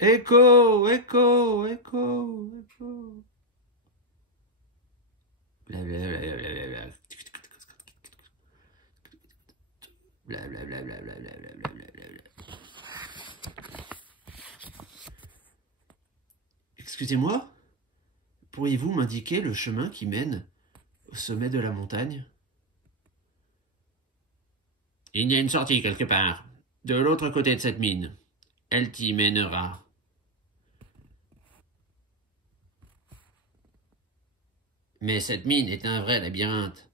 Écho, écho, écho, écho. Blablabla. Blablabla. Excusez-moi, pourriez-vous m'indiquer le chemin qui mène au sommet de la montagne? Il y a une sortie quelque part, de l'autre côté de cette mine. Elle t'y mènera. Mais cette mine est un vrai labyrinthe.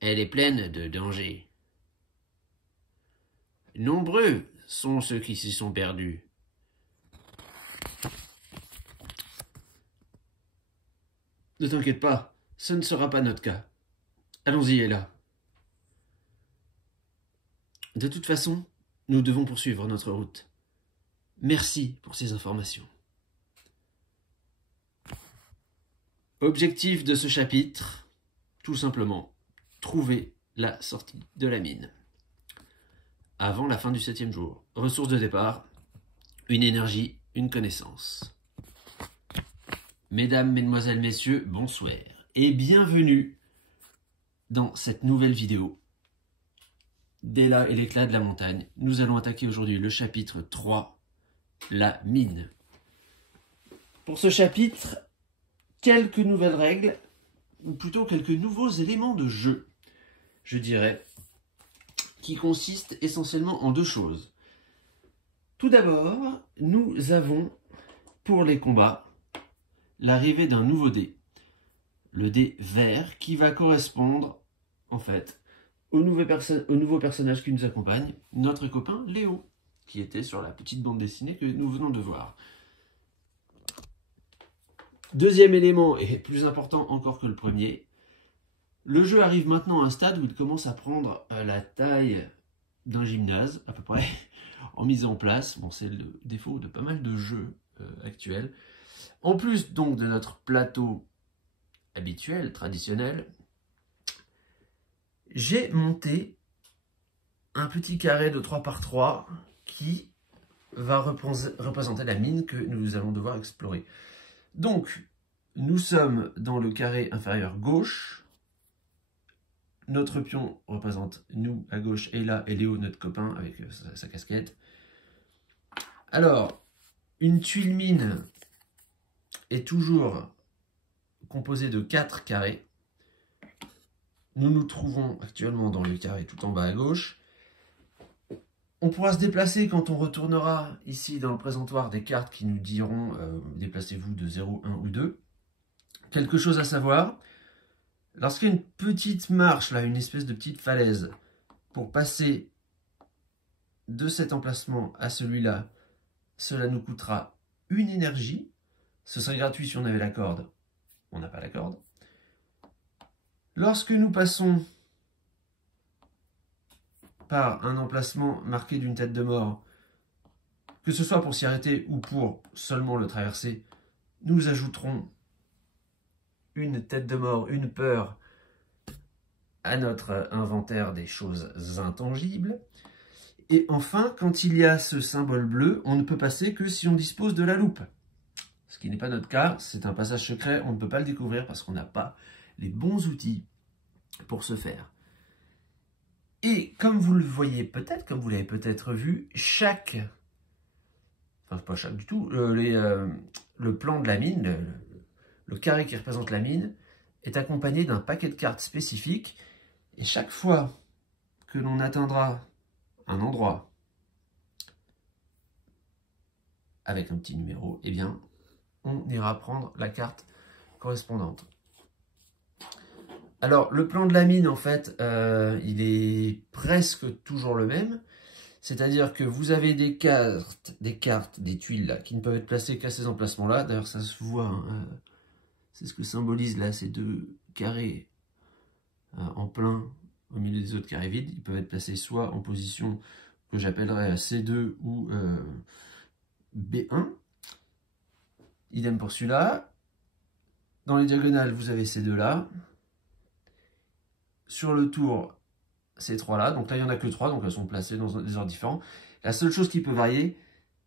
Elle est pleine de dangers. Nombreux sont ceux qui s'y sont perdus. Ne t'inquiète pas, ce ne sera pas notre cas. Allons-y, Ella. De toute façon, nous devons poursuivre notre route. Merci pour ces informations. Objectif de ce chapitre, tout simplement, trouver la sortie de la mine. Avant la fin du 7e jour. Ressources de départ, une énergie, une connaissance. Mesdames, mesdemoiselles, messieurs, bonsoir et bienvenue dans cette nouvelle vidéo d'Ella et l'éclat de la montagne. Nous allons attaquer aujourd'hui le chapitre 3, la mine. Pour ce chapitre, quelques nouvelles règles, ou plutôt quelques nouveaux éléments de jeu, je dirais, qui consistent essentiellement en deux choses. Tout d'abord, nous avons, pour les combats, l'arrivée d'un nouveau dé, le dé vert, qui va correspondre, en fait, au nouveau personnage qui nous accompagne, notre copain Léo, qui était sur la petite bande dessinée que nous venons de voir. Deuxième élément, et plus important encore que le premier, le jeu arrive maintenant à un stade où il commence à prendre la taille d'un gymnase, à peu près, en mise en place. Bon, c'est le défaut de pas mal de jeux actuels. En plus donc de notre plateau habituel, traditionnel, j'ai monté un petit carré de 3 par 3 qui va représenter la mine que nous allons devoir explorer. Donc, nous sommes dans le carré inférieur gauche. Notre pion représente nous à gauche, Ella et Léo, notre copain, avec sa casquette. Alors, une tuile mine est toujours composée de 4 carrés. Nous nous trouvons actuellement dans le carré tout en bas à gauche. On pourra se déplacer quand on retournera ici dans le présentoir des cartes qui nous diront déplacez-vous de 0, 1 ou 2. Quelque chose à savoir, lorsqu'il y a une petite marche, là, une espèce de petite falaise, pour passer de cet emplacement à celui-là, cela nous coûtera une énergie. Ce serait gratuit si on avait la corde. On n'a pas la corde. Lorsque nous passons par un emplacement marqué d'une tête de mort, que ce soit pour s'y arrêter ou pour seulement le traverser, nous ajouterons une tête de mort, une peur à notre inventaire des choses intangibles. Et enfin, quand il y a ce symbole bleu, on ne peut passer que si on dispose de la loupe. Ce qui n'est pas notre cas, c'est un passage secret, on ne peut pas le découvrir parce qu'on n'a pas les bons outils pour ce faire. Et comme vous le voyez peut-être, comme vous l'avez peut-être vu, enfin pas chaque du tout, le plan de la mine, le carré qui représente la mine, est accompagné d'un paquet de cartes spécifiques. Et chaque fois que l'on atteindra un endroit avec un petit numéro, eh bien, on ira prendre la carte correspondante. Alors, le plan de la mine, en fait, il est presque toujours le même. C'est-à-dire que vous avez des cartes, des tuiles là, qui ne peuvent être placées qu'à ces emplacements-là. D'ailleurs, ça se voit, hein, c'est ce que symbolise là ces deux carrés en plein au milieu des autres carrés vides. Ils peuvent être placés soit en position que j'appellerais C2 ou B1. Idem pour celui-là. Dans les diagonales, vous avez ces deux-là. Sur le tour, ces trois-là. Donc là, il n'y en a que 3, donc elles sont placées dans des ordres différents. La seule chose qui peut varier,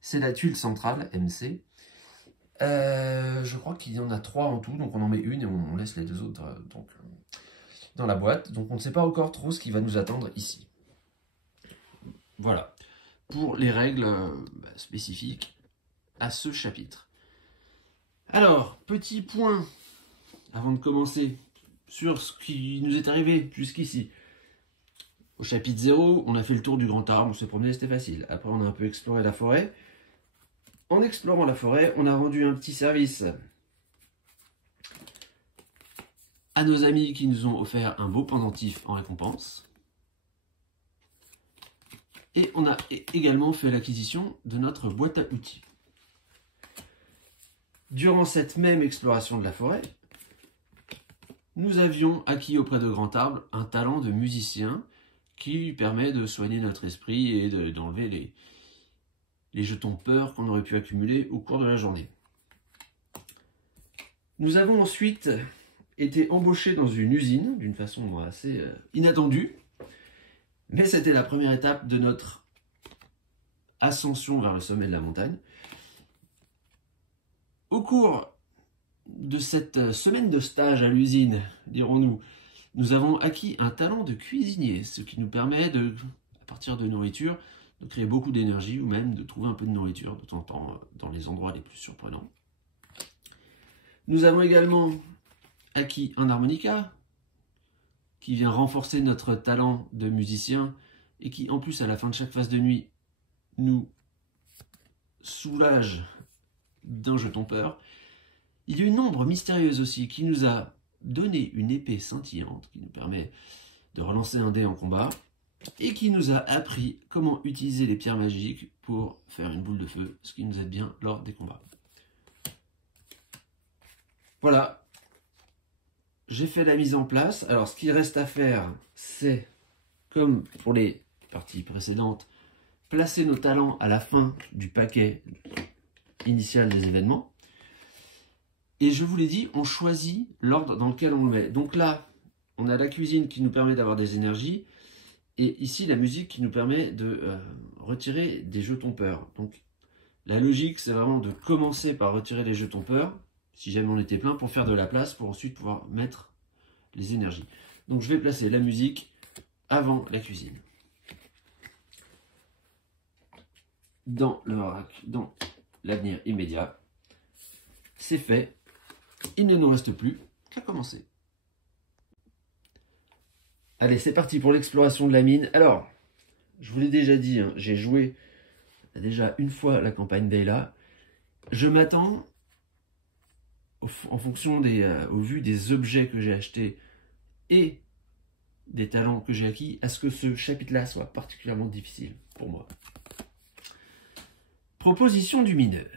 c'est la tuile centrale, MC. Je crois qu'il y en a 3 en tout, donc on en met une et on laisse les 2 autres dans la boîte. Donc on ne sait pas encore trop ce qui va nous attendre ici. Voilà, pour les règles spécifiques à ce chapitre. Alors, petit point, avant de commencer, sur ce qui nous est arrivé jusqu'ici. Au chapitre 0, on a fait le tour du grand arbre, on s'est promené, c'était facile. Après, on a un peu exploré la forêt. En explorant la forêt, on a rendu un petit service à nos amis qui nous ont offert un beau pendentif en récompense. Et on a également fait l'acquisition de notre boîte à outils. Durant cette même exploration de la forêt, nous avions acquis auprès de Grand Arbre un talent de musicien qui lui permet de soigner notre esprit et d'enlever les jetons peur qu'on aurait pu accumuler au cours de la journée. Nous avons ensuite été embauchés dans une usine d'une façon assez inattendue, mais c'était la première étape de notre ascension vers le sommet de la montagne. Au cours de cette semaine de stage à l'usine, dirons-nous, nous avons acquis un talent de cuisinier, ce qui nous permet de, à partir de nourriture, de créer beaucoup d'énergie ou même de trouver un peu de nourriture de temps en temps dans les endroits les plus surprenants. Nous avons également acquis un harmonica qui vient renforcer notre talent de musicien et qui en plus à la fin de chaque phase de nuit nous soulage d'un jeton peur. Il y a une ombre mystérieuse aussi qui nous a donné une épée scintillante qui nous permet de relancer un dé en combat et qui nous a appris comment utiliser les pierres magiques pour faire une boule de feu, ce qui nous aide bien lors des combats. Voilà, j'ai fait la mise en place. Alors ce qu'il reste à faire, c'est, comme pour les parties précédentes, placer nos talents à la fin du paquet initial des événements. Et je vous l'ai dit, on choisit l'ordre dans lequel on le met. Donc là, on a la cuisine qui nous permet d'avoir des énergies. Et ici, la musique qui nous permet de retirer des jetons peur. Donc la logique, c'est vraiment de commencer par retirer les jetons peur, si jamais on était plein, pour faire de la place, pour ensuite pouvoir mettre les énergies. Donc je vais placer la musique avant la cuisine. Dans le vrac, dans l'avenir immédiat. C'est fait. Il ne nous reste plus qu'à commencer. Allez, c'est parti pour l'exploration de la mine. Alors, je vous l'ai déjà dit, hein, j'ai joué déjà une fois la campagne d'Ayla. Je m'attends, en fonction au vu des objets que j'ai achetés et des talents que j'ai acquis, à ce que ce chapitre-là soit particulièrement difficile pour moi. Proposition du mineur.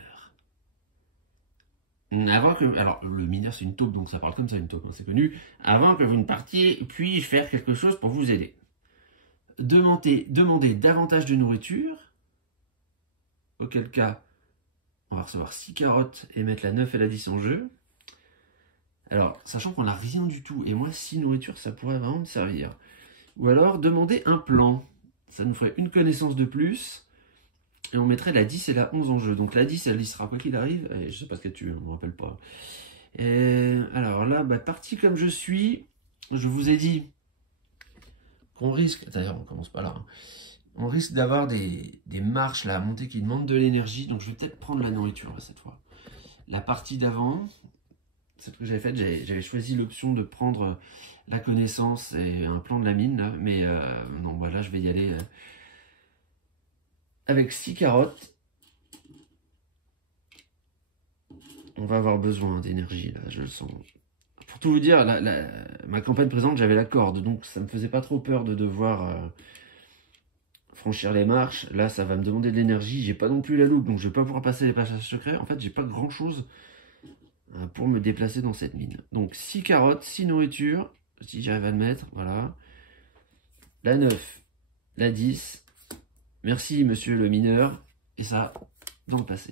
Alors, le mineur, c'est une taupe, donc ça parle comme ça, une taupe, hein, c'est connu. Avant que vous ne partiez, puis-je faire quelque chose pour vous aider? Demandez davantage de nourriture, auquel cas, on va recevoir 6 carottes et mettre la 9 et la 10 en jeu. Alors, sachant qu'on n'a rien du tout, et moi, 6 nourritures, ça pourrait vraiment me servir. Ou alors, demander un plan. Ça nous ferait une connaissance de plus. Et on mettrait la 10 et la 11 en jeu. Donc la 10, elle y sera quoi qu'il arrive. Et je sais pas ce qu'elle tue, on ne me rappelle pas. Et alors là, parti comme je suis, je vous ai dit qu'on risque... D'ailleurs, on commence pas là. Hein. On risque d'avoir des marches là, à monter qui demandent de l'énergie. Donc je vais peut-être prendre la nourriture là, cette fois. La partie d'avant, c'est ce que j'avais fait. J'avais choisi l'option de prendre la connaissance et un plan de la mine. Là, mais non, voilà, je vais y aller... avec 6 carottes, on va avoir besoin d'énergie, là, je le sens. Pour tout vous dire, ma campagne présente, j'avais la corde, donc ça me faisait pas trop peur de devoir franchir les marches. Là, ça va me demander de l'énergie, j'ai pas non plus la loupe, donc je vais pas pouvoir passer les passages secrets. En fait, j'ai pas grand chose pour me déplacer dans cette mine. Donc 6 carottes, 6 nourritures, si j'arrive à le mettre, voilà. La 9, la 10... Merci, monsieur le mineur. Et ça, dans le passé.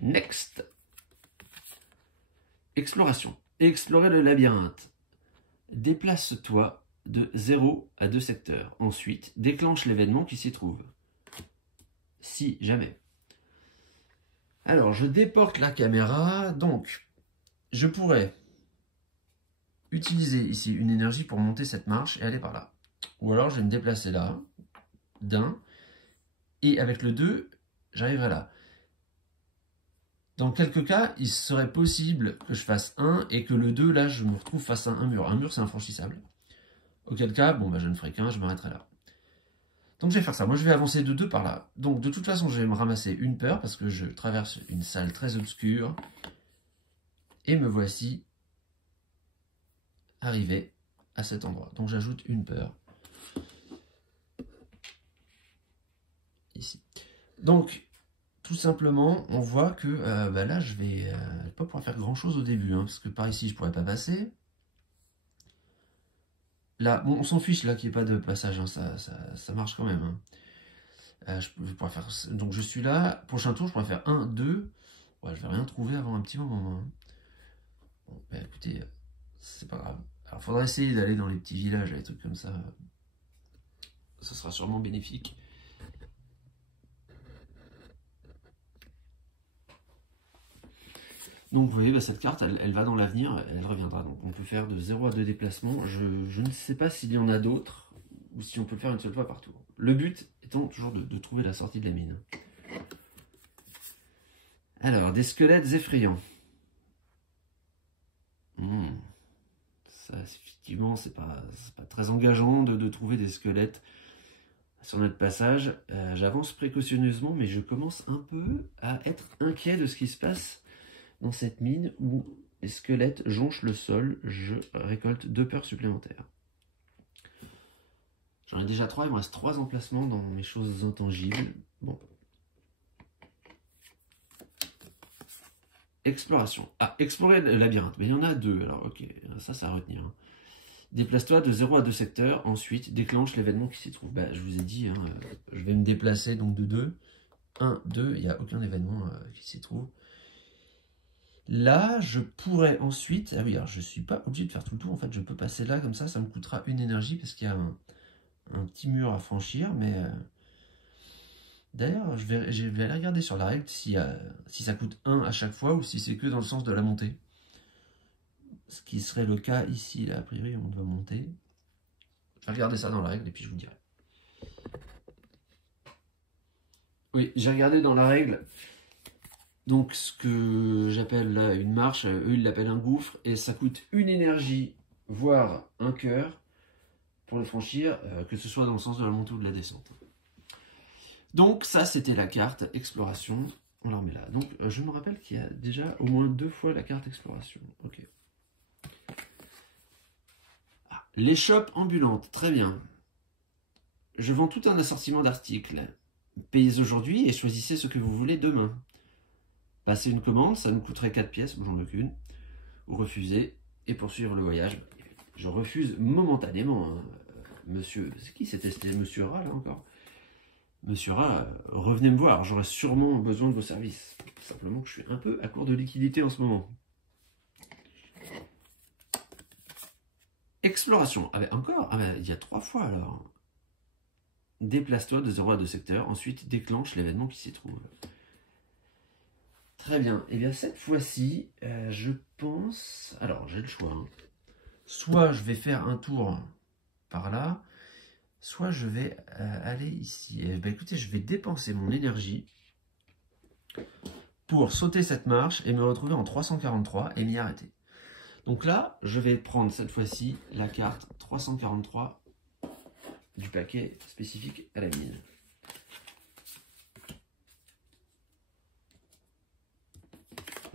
Next. Exploration. Explorer le labyrinthe. Déplace-toi de 0 à 2 secteurs. Ensuite, déclenche l'événement qui s'y trouve. si jamais. Alors, je déporte la caméra, donc je pourrais utiliser ici une énergie pour monter cette marche et aller par là. Ou alors, je vais me déplacer là, d'un, et avec le 2, j'arriverai là. Dans quelques cas, il serait possible que je fasse 1 et que le 2, là, je me retrouve face à un mur. Un mur, c'est infranchissable. Auquel cas, bon, bah, je ne ferai qu'un, je m'arrêterai là. Donc je vais faire ça, moi je vais avancer de 2 par là. Donc de toute façon je vais me ramasser une peur parce que je traverse une salle très obscure. Et me voici arrivé à cet endroit. Donc j'ajoute une peur. Ici. Donc tout simplement on voit que bah là je vais pas pouvoir faire grand chose au début. Parce que par ici je pourrais pas passer. Là, bon, on s'en fiche là qu'il n'y ait pas de passage, hein, ça marche quand même. Hein. Je pourrais faire, donc je suis là, prochain tour je pourrais faire 1, 2. Ouais, je vais rien trouver avant un petit moment. Hein. Bon, bah écoutez, c'est pas grave. Alors faudra essayer d'aller dans les petits villages, les trucs comme ça. Ça sera sûrement bénéfique. Donc vous voyez, bah, cette carte, elle va dans l'avenir, elle reviendra. Donc on peut faire de 0 à 2 déplacements. Je ne sais pas s'il y en a d'autres, ou si on peut le faire une seule fois par tour. Le but étant toujours de trouver la sortie de la mine. Alors, des squelettes effrayants. Ça, effectivement, c'est pas très engageant de trouver des squelettes sur notre passage. J'avance précautionneusement, mais je commence un peu à être inquiet de ce qui se passe dans cette mine où les squelettes jonchent le sol. Je récolte 2 peurs supplémentaires. J'en ai déjà 3, il me reste 3 emplacements dans mes choses intangibles. Bon. Exploration. Ah, explorer le labyrinthe. Mais il y en a 2, alors ok, ça à retenir. Déplace-toi de 0 à 2 secteurs, ensuite déclenche l'événement qui s'y trouve. Bah, je vous ai dit, hein, je vais me déplacer donc de 2. 1, 2, il n'y a aucun événement qui s'y trouve. Là, je pourrais ensuite... Ah oui, alors je ne suis pas obligé de faire tout le tour, en fait, je peux passer là, comme ça me coûtera une énergie, parce qu'il y a un petit mur à franchir, mais... D'ailleurs, je vais aller regarder sur la règle si ça coûte 1 à chaque fois, ou si c'est que dans le sens de la montée. Ce qui serait le cas ici, là, a priori, on doit monter. Je vais regarder ça dans la règle, et puis je vous dirai. Oui, j'ai regardé dans la règle... Donc ce que j'appelle là une marche, eux ils l'appellent un gouffre, et ça coûte une énergie, voire un cœur, pour le franchir, que ce soit dans le sens de la montée ou de la descente. Donc ça c'était la carte exploration, on la remet là. Donc je me rappelle qu'il y a déjà au moins 2 fois la carte exploration. Ok. Ah, l'échoppe ambulante, très bien. Je vends tout un assortiment d'articles. Payez aujourd'hui et choisissez ce que vous voulez demain. Passer une commande, ça nous coûterait 4 pièces, j'en veux qu'une, ou refuser, et poursuivre le voyage. Je refuse momentanément, hein. Monsieur, c'est qui c'était Monsieur Rat, là, encore? Monsieur Rat, revenez me voir, j'aurai sûrement besoin de vos services. Simplement que je suis un peu à court de liquidité en ce moment. Exploration, ah ben encore, ah ben, il y a 3 fois alors. Déplace-toi de 0 à 2 secteurs, ensuite déclenche l'événement qui s'y trouve. Très bien. Et bien cette fois-ci, je pense... Alors, j'ai le choix. Hein. Soit je vais faire un tour par là, soit je vais aller ici. Et ben, écoutez, je vais dépenser mon énergie pour sauter cette marche et me retrouver en 343 et m'y arrêter. Donc là, je vais prendre cette fois-ci la carte 343 du paquet spécifique à la mine.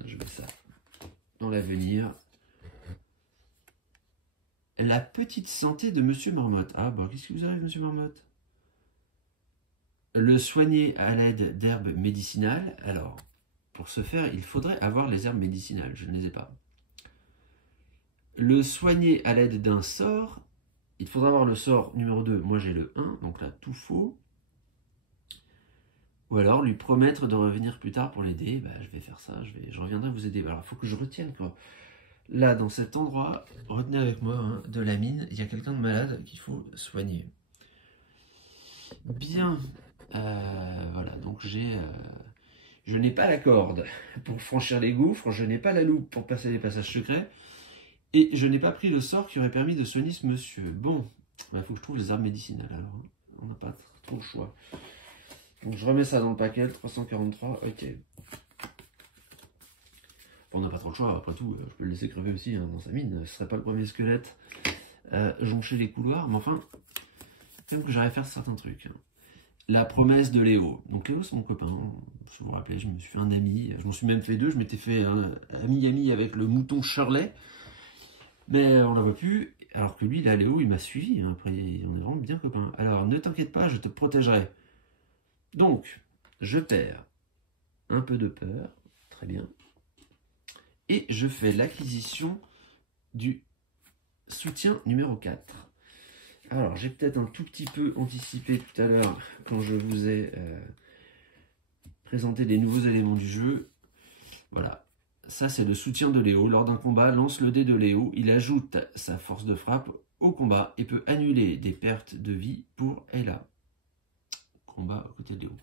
Je mets ça dans l'avenir. La petite santé de Monsieur Marmotte. Ah bon, qu'est-ce qui vous arrive, Monsieur Marmotte? Le soigner à l'aide d'herbes médicinales. Alors, pour ce faire, il faudrait avoir les herbes médicinales. Je ne les ai pas. Le soigner à l'aide d'un sort. Il faudra avoir le sort numéro 2. Moi, j'ai le 1, donc là, tout faux. Ou alors, lui promettre de revenir plus tard pour l'aider. Bah, je vais faire ça, je reviendrai vous aider. Alors, il faut que je retienne, quoi. Là, dans cet endroit, retenez avec moi, hein, de la mine, il y a quelqu'un de malade qu'il faut soigner. Bien. Voilà, donc je n'ai pas la corde pour franchir les gouffres, je n'ai pas la loupe pour passer les passages secrets, et je n'ai pas pris le sort qui aurait permis de soigner ce monsieur. Bon, il faut que je trouve les armes médicinales alors, hein. On n'a pas trop le choix. Donc je remets ça dans le paquet, 343, ok. Bon, on n'a pas trop le choix, après tout, je peux le laisser crever aussi hein, dans sa mine, ce serait pas le premier squelette joncher les couloirs, mais enfin, quand même que j'arrive à faire certains trucs. Hein. La promesse de Léo. Donc Léo c'est mon copain, hein. Je vous rappelais, je me suis fait un ami, je m'en suis même fait deux, je m'étais fait un ami avec le mouton Shirley, mais on la voit plus, alors que lui, là, Léo, il m'a suivi, hein. Après on est vraiment bien copains. Alors ne t'inquiète pas, je te protégerai. Donc, je perds un peu de peur, très bien, et je fais l'acquisition du soutien numéro 4. Alors, j'ai peut-être un tout petit peu anticipé tout à l'heure quand je vous ai présenté les nouveaux éléments du jeu. Voilà, ça c'est le soutien de Léo. Lors d'un combat, lance le dé de Léo. Il ajoute sa force de frappe au combat et peut annuler des pertes de vie pour Ella. Combat à côté de Léo.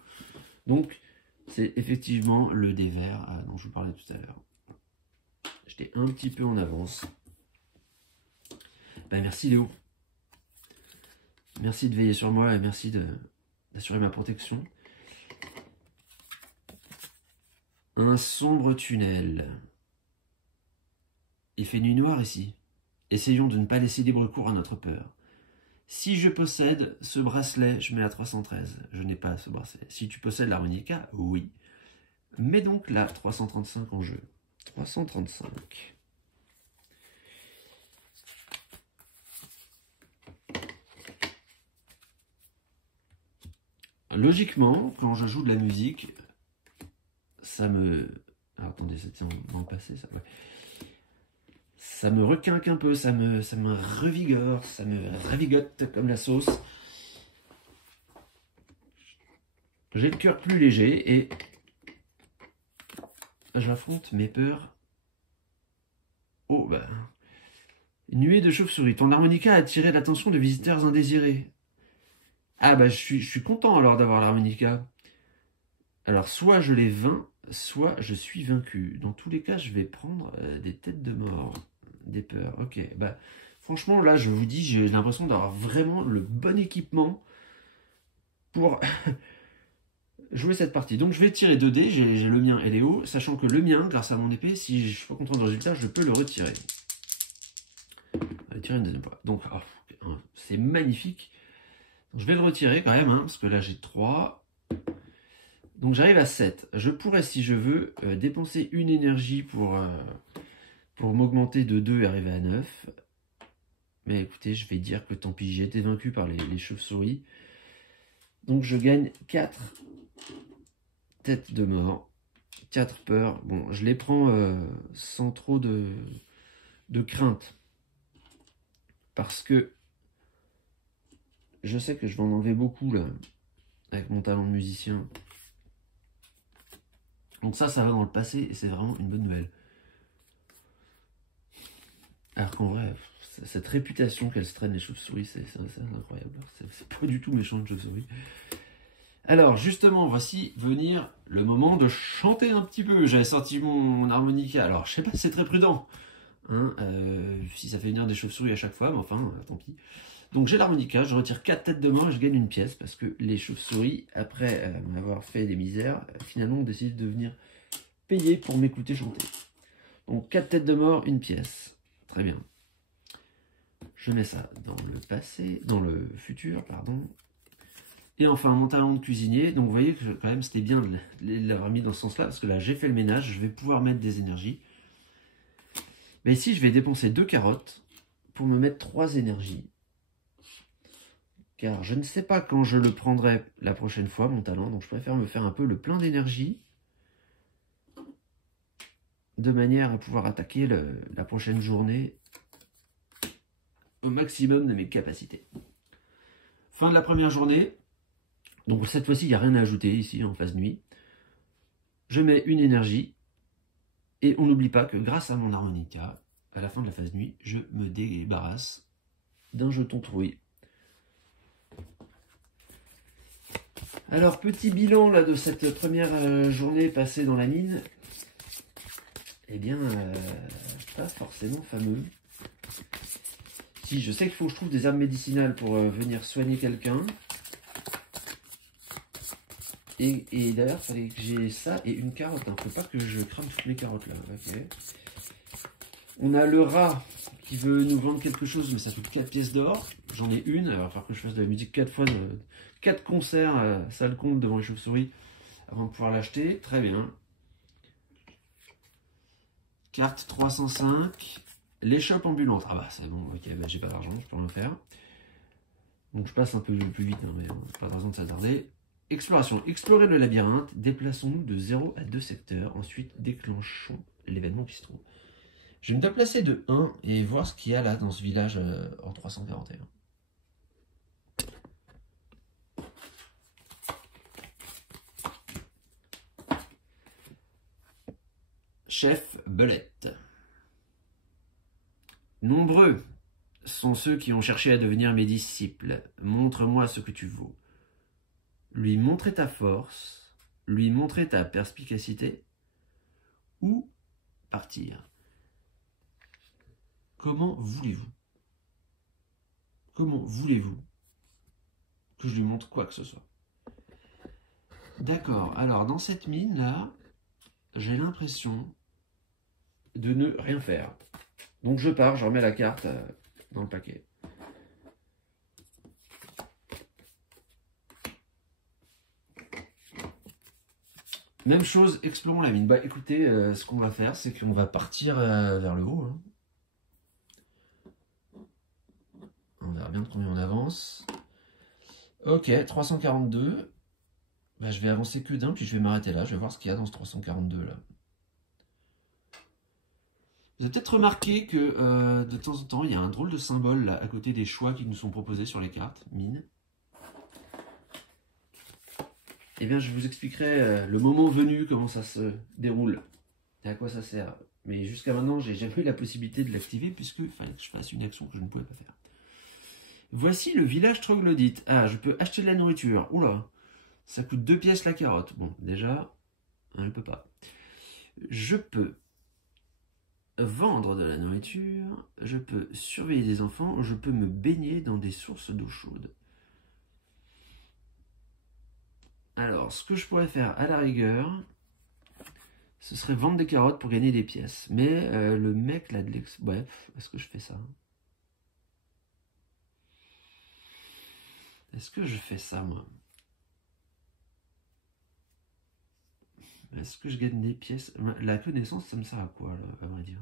Donc, c'est effectivement le dé vert dont je vous parlais tout à l'heure. J'étais un petit peu en avance. Ben, merci Léo. Merci de veiller sur moi et merci d'assurer ma protection. Un sombre tunnel. Il fait nuit noire ici. Essayons de ne pas laisser libre cours à notre peur. Si je possède ce bracelet, je mets la 313. Je n'ai pas ce bracelet. Si tu possèdes l'harmonica, oui. Mets donc la 335 en jeu. 335. Logiquement, quand je joue de la musique, ça me... Alors, attendez, c'était dans le passé, ça. Ouais. Ça me requinque un peu, ça me revigore, ça me ravigote comme la sauce. J'ai le cœur plus léger et j'affronte mes peurs. Oh, bah... Nuée de chauve-souris. Ton harmonica a attiré l'attention de visiteurs indésirés. Ah bah je suis content alors d'avoir l'harmonica. Alors soit je les vainc, soit je suis vaincu. Dans tous les cas, je vais prendre des têtes de mort, des peurs. Ok, bah franchement là, je vous dis, j'ai l'impression d'avoir vraiment le bon équipement pour jouer cette partie. Donc je vais tirer 2 dés, j'ai le mien et Léo, sachant que le mien, grâce à mon épée, si je ne suis pas content du résultat, je peux le retirer. Allez, tirer une deuxième fois. Donc c'est magnifique. Je vais le retirer quand même, hein, parce que là j'ai 3. Donc j'arrive à 7. Je pourrais, si je veux, dépenser une énergie pour m'augmenter de 2 et arriver à 9. Mais écoutez, je vais dire que tant pis, j'ai été vaincu par les chauves-souris. Donc je gagne 4 têtes de mort, 4 peurs. Bon, je les prends sans trop de crainte. Parce que je sais que je vais en enlever beaucoup là, avec mon talent de musicien. Donc ça va dans le passé et c'est vraiment une bonne nouvelle. Alors qu'en vrai, cette réputation qu'elles se traînent les chauves-souris, c'est incroyable. C'est pas du tout méchant de chauves-souris. Alors justement, voici venir le moment de chanter un petit peu. J'avais sorti mon harmonica. Alors je sais pas si c'est très prudent, hein, si ça fait venir des chauves-souris à chaque fois, mais enfin, tant pis. Donc j'ai l'harmonica, je retire 4 têtes de mort et je gagne une pièce parce que les chauves-souris, après m'avoir fait des misères, finalement ont décidé de venir payer pour m'écouter chanter. Donc 4 têtes de mort, une pièce. Très bien. Je mets ça dans le passé, dans le futur, pardon. Et enfin mon talent de cuisinier. Donc vous voyez que quand même c'était bien de l'avoir mis dans ce sens-là parce que là j'ai fait le ménage, je vais pouvoir mettre des énergies. Mais ici je vais dépenser 2 carottes pour me mettre 3 énergies. Car je ne sais pas quand je le prendrai la prochaine fois, mon talent, donc je préfère me faire un peu le plein d'énergie, de manière à pouvoir attaquer la prochaine journée au maximum de mes capacités. Fin de la première journée, donc cette fois-ci il n'y a rien à ajouter ici en phase nuit. Je mets une énergie, et on n'oublie pas que grâce à mon harmonica, à la fin de la phase nuit, je me débarrasse d'un jeton trouille. Alors, petit bilan là, de cette première journée passée dans la mine. Eh bien, pas forcément fameux. Si, je sais qu'il faut que je trouve des herbes médicinales pour venir soigner quelqu'un. Et d'ailleurs, il fallait que j'ai ça et une carotte. Il ne faut pas que je crame toutes mes carottes là. Ok. On a le rat qui veut nous vendre quelque chose, mais ça coûte 4 pièces d'or. J'en ai une. Alors, il va falloir que je fasse de la musique 4 fois, 4 concerts, ça le compte devant les chauves-souris avant de pouvoir l'acheter. Très bien. Carte 305. L'échoppe ambulante. Ah bah c'est bon, ok, bah, j'ai pas d'argent, je peux rien faire. Donc je passe un peu plus vite, hein, mais pas de raison de s'attarder. Exploration. Explorer le labyrinthe. Déplaçons-nous de 0 à 2 secteurs. Ensuite, déclenchons l'événement qui se trouve. Je vais me déplacer de 1 et voir ce qu'il y a là dans ce village en 341. Chef Belette. Nombreux sont ceux qui ont cherché à devenir mes disciples. Montre-moi ce que tu vaux. Lui montrer ta force, lui montrer ta perspicacité, ou partir. Comment voulez-vous? Comment voulez-vous que je lui montre quoi que ce soit? D'accord, alors dans cette mine-là, j'ai l'impression de ne rien faire. Donc je pars, je remets la carte dans le paquet. Même chose, explorons la mine. Bah écoutez, ce qu'on va faire, c'est qu'on va partir vers le haut. Hein. On verra bien de combien on avance. Ok, 342. Bah, je vais avancer que d'un, puis je vais m'arrêter là. Je vais voir ce qu'il y a dans ce 342 là. Vous avez peut-être remarqué que de temps en temps, il y a un drôle de symbole là, à côté des choix qui nous sont proposés sur les cartes, mine. Eh bien, je vous expliquerai le moment venu comment ça se déroule et à quoi ça sert. Mais jusqu'à maintenant, j'ai jamais eu la possibilité de l'activer puisqu'il fallait que je fasse une action que je ne pouvais pas faire. Voici le village troglodyte. Ah, je peux acheter de la nourriture. Oula, ça coûte 2 pièces la carotte. Bon, déjà, je ne peux pas. Je peux vendre de la nourriture, je peux surveiller des enfants, je peux me baigner dans des sources d'eau chaude. Alors, ce que je pourrais faire à la rigueur, ce serait vendre des carottes pour gagner des pièces. Mais le mec là de l'ex... Bref, est-ce que je fais ça? Est-ce que je fais ça, moi? Est-ce que je gagne des pièces? La connaissance, ça me sert à quoi, là, à vrai dire?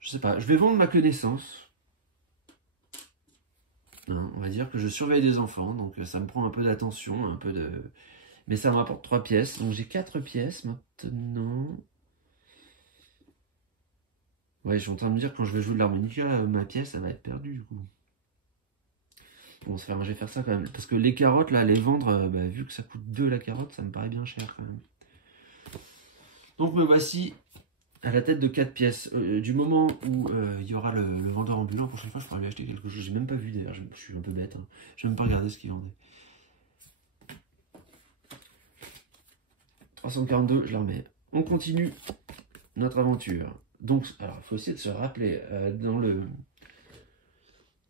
Je sais pas, je vais vendre ma connaissance. Hein, on va dire que je surveille des enfants, donc ça me prend un peu d'attention, un peu de... Mais ça me rapporte 3 pièces, donc j'ai 4 pièces maintenant. Ouais, je suis en train de me dire que quand je vais jouer de l'harmonica, ma pièce, elle va être perdue, du coup. Bon, je vais faire ça quand même. Parce que les carottes, là, les vendre, bah, vu que ça coûte 2 la carotte, ça me paraît bien cher quand même. Donc me voici à la tête de 4 pièces. Du moment où il y aura le vendeur ambulant, la prochaine fois, je pourrais lui acheter quelque chose. J'ai même pas vu d'ailleurs, je suis un peu bête. Hein. Je n'ai même pas regardé ce qu'il vendait. 342, je la remets. On continue notre aventure. Donc, alors, il faut essayer de se rappeler dans le...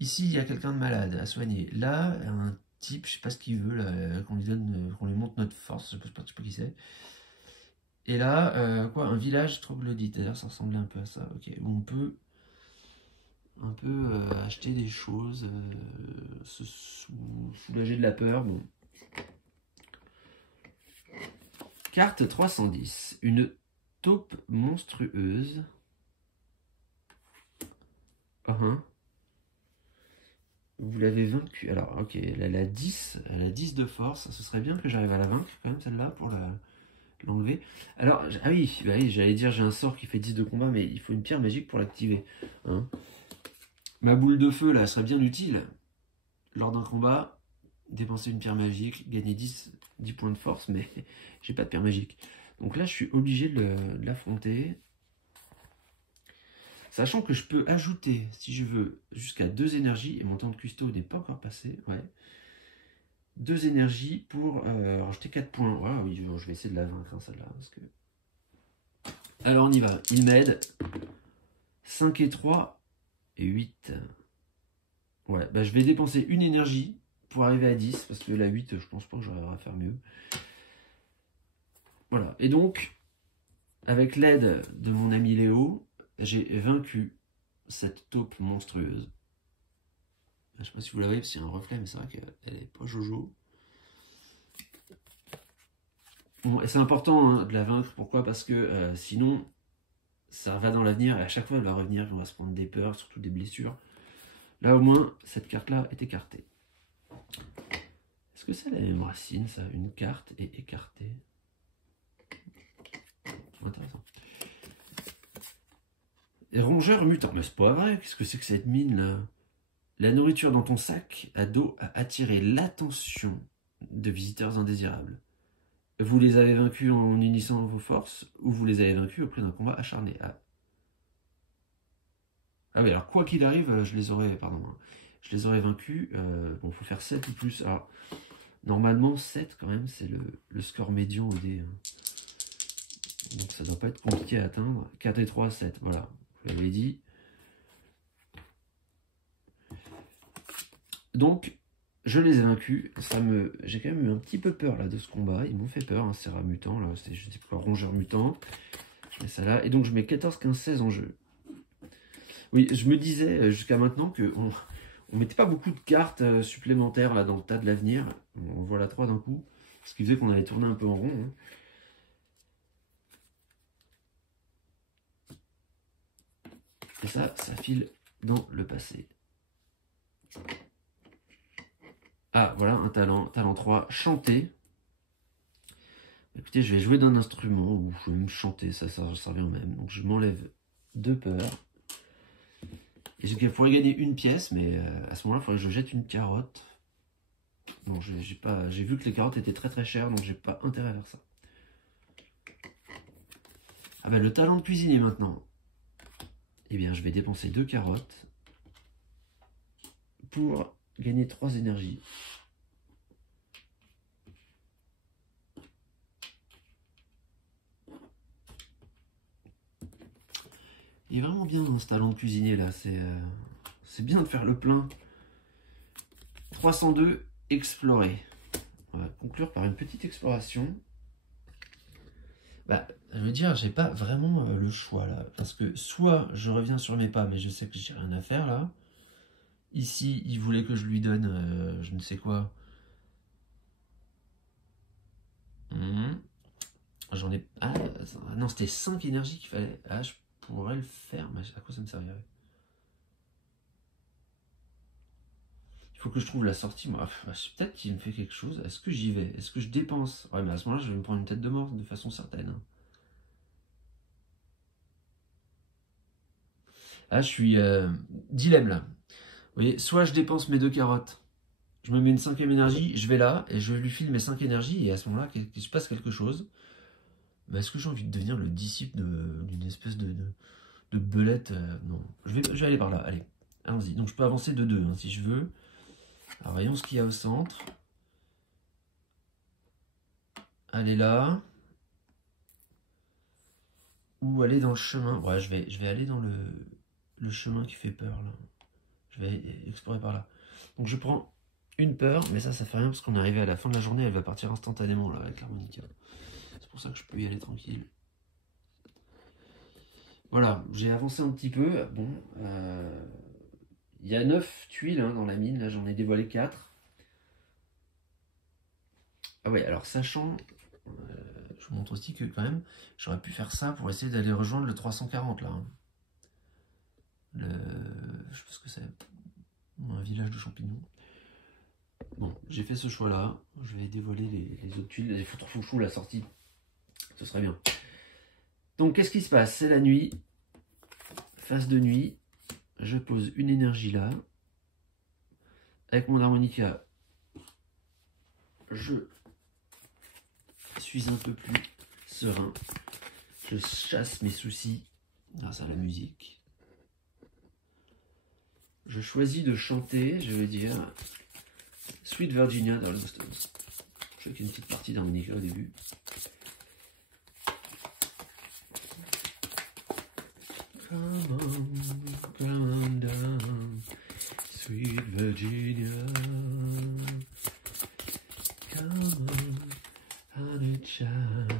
Ici, il y a quelqu'un de malade à soigner. Là, un type, je sais pas ce qu'il veut, qu'on lui donne, qu'on lui montre notre force, je sais pas qui c'est. Et là, quoi, un village troglodyte. D'ailleurs, ça ressemblait un peu à ça. Ok, où on peut un peu acheter des choses, se soulager de la peur. Bon. Carte 310. Une taupe monstrueuse. Vous l'avez vaincue. Alors, ok, elle a 10 de force. Ce serait bien que j'arrive à la vaincre, quand même, celle-là, pour l'enlever. Alors, ah oui, bah oui, j'allais dire, j'ai un sort qui fait 10 de combat, mais il faut une pierre magique pour l'activer. Hein. Ma boule de feu, là, elle serait bien utile. Lors d'un combat, dépenser une pierre magique, gagner 10 points de force, mais j'ai pas de pierre magique. Donc là, je suis obligé de l'affronter. Sachant que je peux ajouter, si je veux, jusqu'à 2 énergies, et mon temps de cuistot n'est pas encore passé, ouais. 2 énergies pour rajouter 4 points. Voilà, oui, je vais essayer de la vaincre, hein, celle-là. Parce que... Alors on y va. Il m'aide. 5 et 3 et 8. Ouais, bah, je vais dépenser une énergie pour arriver à 10, parce que la 8, je pense pas que j'arriverai à faire mieux. Voilà, et donc, avec l'aide de mon ami Léo, j'ai vaincu cette taupe monstrueuse. Je sais pas si vous la voyez, parce qu'il y a un reflet, mais c'est vrai qu'elle est pas jojo. Bon, et c'est important hein, de la vaincre, pourquoi? Parce que sinon, ça va dans l'avenir, et à chaque fois elle va revenir, on va se prendre des peurs, surtout des blessures. Là au moins, cette carte-là est écartée. Est-ce que c'est la même racine, ça? Une carte est écartée. Intéressant. Et rongeur mutant. Mais c'est pas vrai, qu'est-ce que c'est que cette mine là? La nourriture dans ton sac à dos a attiré l'attention de visiteurs indésirables. Vous les avez vaincus en unissant vos forces, ou vous les avez vaincus au prix d'un combat acharné. Ah oui, alors quoi qu'il arrive, je les aurais vaincus. Bon, faut faire 7 ou plus. Alors, normalement, 7 quand même, c'est le score médian au dé. Donc ça doit pas être compliqué à atteindre. 4 et 3, 7, voilà. Je l'avais dit. Donc, je les ai vaincus. J'ai quand même eu un petit peu peur là de ce combat. Ils m'ont fait peur, hein, ces rats mutants. Là, c'est, je sais pas, rongeur mutant. Je mets ça là. Et donc, je mets 14, 15, 16 en jeu. Oui, je me disais jusqu'à maintenant qu'on ne mettait pas beaucoup de cartes supplémentaires là dans le tas de l'avenir. On voit la 3 d'un coup. Ce qui faisait qu'on avait tourné un peu en rond. Hein. Et ça file dans le passé. Ah, voilà, un talent. Talent 3, chanter. Écoutez, je vais jouer d'un instrument, ou je vais me chanter, ça revient au même. Donc je m'enlève 2 peurs. Et je pourrais gagner une pièce, mais à ce moment-là, il faudrait que je jette une carotte. Non, j'ai vu que les carottes étaient très très chères, donc j'ai pas intérêt à faire ça. Ah bah le talent de cuisiner maintenant. Eh bien, je vais dépenser 2 carottes pour gagner 3 énergies. Il est vraiment bien dans ce talent de cuisiner là, c'est bien de faire le plein. 302, explorer. On va conclure par une petite exploration. Bah, je veux dire, j'ai pas vraiment le choix là, parce que soit je reviens sur mes pas, mais je sais que j'ai rien à faire là. Ici, il voulait que je lui donne je ne sais quoi. J'en ai... Ah non, c'était 5 énergies qu'il fallait. Ah, je pourrais le faire, mais à quoi ça me servirait? Il faut que je trouve la sortie. Moi, peut-être qu'il me fait quelque chose. Est-ce que j'y vais? Est-ce que je dépense? Ouais, mais à ce moment-là, je vais me prendre une tête de mort de façon certaine. Ah, je suis... dilemme là. Vous voyez, soit je dépense mes 2 carottes, je me mets une 5e énergie, je vais là, et je lui file mes 5 énergies, et à ce moment-là, qu'il se passe quelque chose. Bah, est-ce que j'ai envie de devenir le disciple d'une espèce de belette? Non, je vais aller par là, allez, allons-y. Donc je peux avancer de 2 hein, si je veux. Alors voyons ce qu'il y a au centre. Aller là. Ou aller dans le chemin. Ouais, je vais aller dans le chemin qui fait peur là. Je vais explorer par là. Donc je prends une peur, mais ça fait rien parce qu'on est arrivé à la fin de la journée, elle va partir instantanément là avec l'harmonica. C'est pour ça que je peux y aller tranquille. Voilà, j'ai avancé un petit peu. Bon, il y a 9 tuiles hein, dans la mine, là j'en ai dévoilé 4. Ah ouais, alors sachant, je vous montre aussi que quand même, j'aurais pu faire ça pour essayer d'aller rejoindre le 340 là. Hein. Je sais pas ce que c'est, un village de champignons. Bon, j'ai fait ce choix là, je vais dévoiler les autres tuiles, les foutre fouchou la sortie, ce serait bien. Donc qu'est-ce qui se passe? C'est la nuit, phase de nuit, je pose une énergie là, avec mon harmonica, je suis un peu plus serein, je chasse mes soucis grâce à la musique. je choisis de chanter, je vais dire Sweet Virginia dans le Stones. Je sais qu'il y a une petite partie d'harmonica au début. Come on down, Sweet Virginia. Come on, honey child,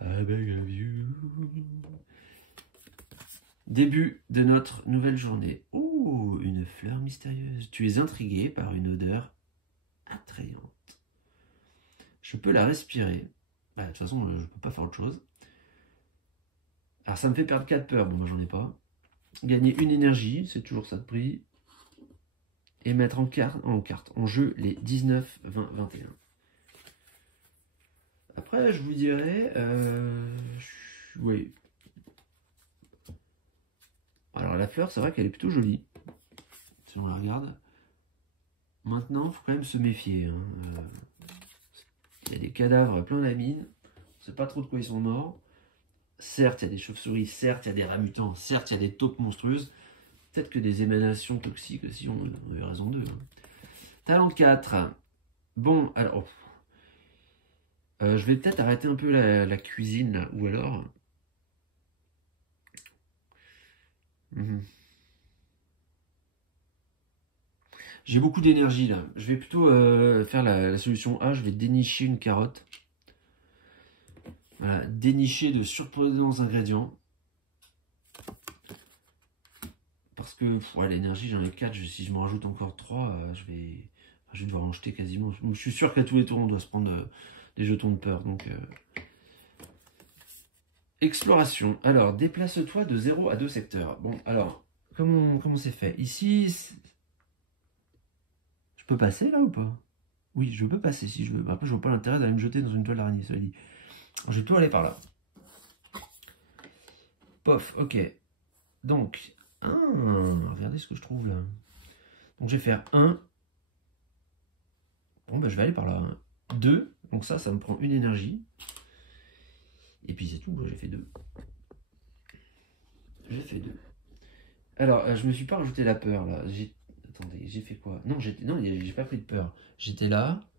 I beg of you. Début de notre nouvelle journée. Oh, une fleur mystérieuse. Tu es intrigué par une odeur attrayante. Je peux la respirer. Bah, de toute façon, je peux pas faire autre chose. Alors, ça me fait perdre 4 peurs. Bon, moi, j'en ai pas. Gagner une énergie, c'est toujours ça de prix. Et mettre en jeu les 19, 20, 21. Après, je vous dirais... oui. Alors, la fleur, c'est vrai qu'elle est plutôt jolie. Si on la regarde. Maintenant, il faut quand même se méfier. Hein. Il y a des cadavres plein la mine. On ne sait pas trop de quoi ils sont morts. Certes, il y a des chauves-souris. Certes, il y a des rats mutants. Certes, il y a des taupes monstrueuses. Peut-être que des émanations toxiques aussi, on avait raison d'eux. Hein. Talent 4. Bon, alors... je vais peut-être arrêter un peu la cuisine, là. Ou alors... J'ai beaucoup d'énergie là. Je vais plutôt faire la solution A. Je vais dénicher une carotte. Voilà, dénicher de surprenants ingrédients. Parce que ouais, l'énergie, j'en ai 4. Si je m'en rajoute encore 3, je vais devoir en jeter quasiment. Je suis sûr qu'à tous les tours, on doit se prendre des jetons de peur. Donc, exploration. Alors, déplace-toi de 0 à 2 secteurs. Bon, alors, comment c'est fait? Ici... Je peux passer là ou pas? Oui, je peux passer si je veux. Après, je vois pas l'intérêt d'aller me jeter dans une toile d'araignée, cela dit. Je vais tout aller par là. Pof, ok. Donc, regardez ce que je trouve là. Donc, je vais faire 1. Bon, ben, je vais aller par là. 2. Donc ça me prend une énergie. Et puis c'est tout, j'ai fait 2. J'ai fait 2. Alors, je me suis pas rajouté la peur là. Attendez, j'ai fait quoi? Non, j'ai pas pris de peur. J'étais là.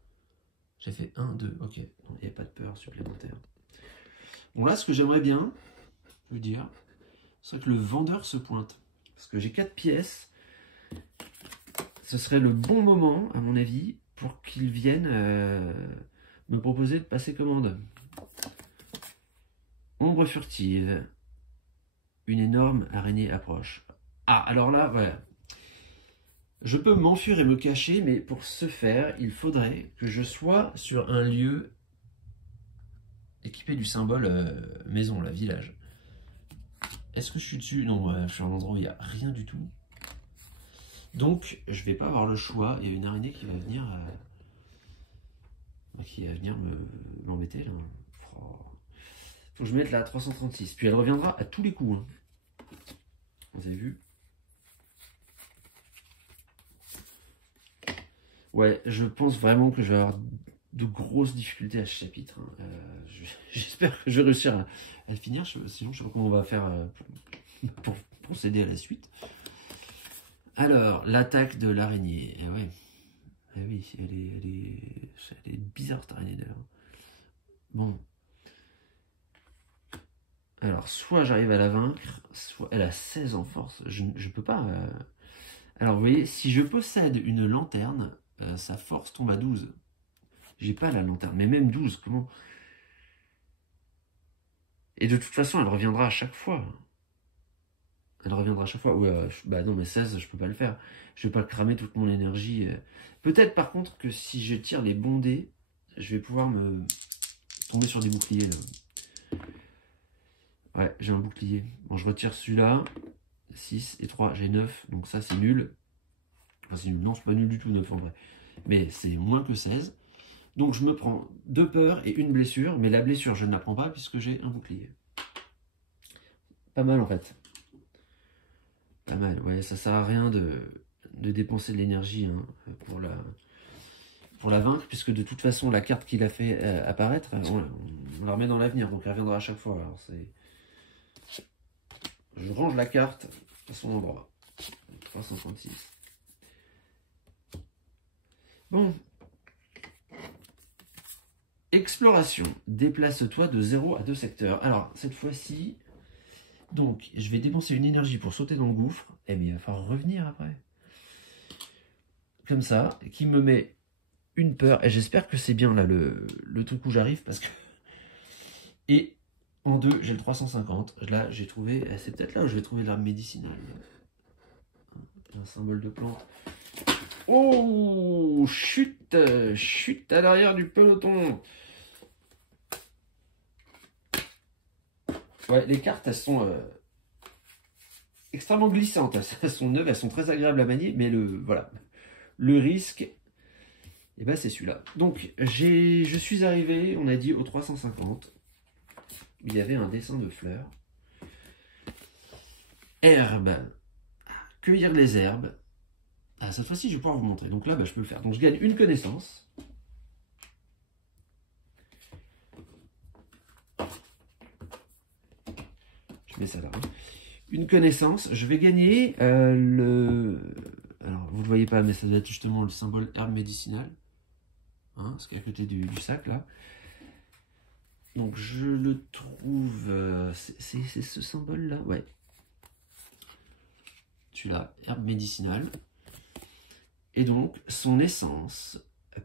J'ai fait 1, 2. Ok. Non, il n'y a pas de peur supplémentaire. Bon, là, ce que j'aimerais bien vous dire, c'est que le vendeur se pointe. Parce que j'ai 4 pièces. Ce serait le bon moment, à mon avis, pour qu'il vienne me proposer de passer commande. Ombre furtive. Une énorme araignée approche. Ah, alors là, voilà. Je peux m'enfuir et me cacher, mais pour ce faire, il faudrait que je sois sur un lieu équipé du symbole maison, là, village. Est-ce que je suis dessus? Non, je suis à un endroit où il n'y a rien du tout. Donc, je vais pas avoir le choix. Il y a une araignée qui va venir m'embêter, là. Faut que je mette la 336. Puis elle reviendra à tous les coups. Hein. Vous avez vu? Ouais, je pense vraiment que je vais avoir de grosses difficultés à ce chapitre. Hein. J'espère que je vais réussir à le finir. Sinon, je ne sais pas comment on va faire pour procéder à la suite. Alors, l'attaque de l'araignée. Eh ouais. Eh oui, elle est bizarre cette araignée d'ailleurs. Bon. Alors, soit j'arrive à la vaincre, soit elle a 16 en force. Je peux pas... Alors, vous voyez, si je possède une lanterne, sa force tombe à 12. J'ai pas la lanterne, mais même 12, comment... Et de toute façon, elle reviendra à chaque fois. Elle reviendra à chaque fois. Ouais, bah non, mais 16, je peux pas le faire. Je vais pas cramer toute mon énergie. Peut-être par contre que si je tire les bons dés, je vais pouvoir me tomber sur des boucliers. Là. Ouais, j'ai un bouclier. Bon, je retire celui-là. 6 et 3, j'ai 9. Donc ça, c'est nul. Enfin, c'est nul. Non, c'est pas nul du tout, 9 en vrai. Mais c'est moins que 16. Donc je me prends 2 peurs et une blessure. Mais la blessure, je ne la prends pas puisque j'ai un bouclier. Pas mal en fait. Pas mal, ouais, ça sert à rien de dépenser de l'énergie hein, pour la vaincre, puisque de toute façon, la carte qu'il a fait apparaître, on la remet dans l'avenir, donc elle reviendra à chaque fois. Alors je range la carte à son endroit. 336. Bon. Exploration. Déplace-toi de 0 à 2 secteurs. Alors, cette fois-ci, donc, je vais dépenser une énergie pour sauter dans le gouffre. Eh bien, il va falloir revenir après. Comme ça, qui me met une peur. Et j'espère que c'est bien là le truc où j'arrive parce que... Et en 2, j'ai le 350. Là, j'ai trouvé... C'est peut-être là où je vais trouver l'arme médicinale. Un symbole de plante. Oh, chute, chute à l'arrière du peloton. Ouais, les cartes, elles sont extrêmement glissantes. Elles sont neuves, elles sont très agréables à manier, mais voilà, le risque, eh ben, c'est celui-là. Donc, je suis arrivé, on a dit, au 350. Il y avait un dessin de fleurs. Herbes. Cueillir les herbes. Ah, cette fois-ci, je vais pouvoir vous montrer. Donc là, bah, je peux le faire. Donc, je gagne une connaissance. Je mets ça là. Une connaissance. Je vais gagner Alors, vous ne le voyez pas, mais ça doit être justement le symbole herbe médicinale. Hein, ce qui est à côté du sac, là. Donc, je le trouve... c'est ce symbole-là? Ouais. Celui-là, herbe médicinale. Et donc, son essence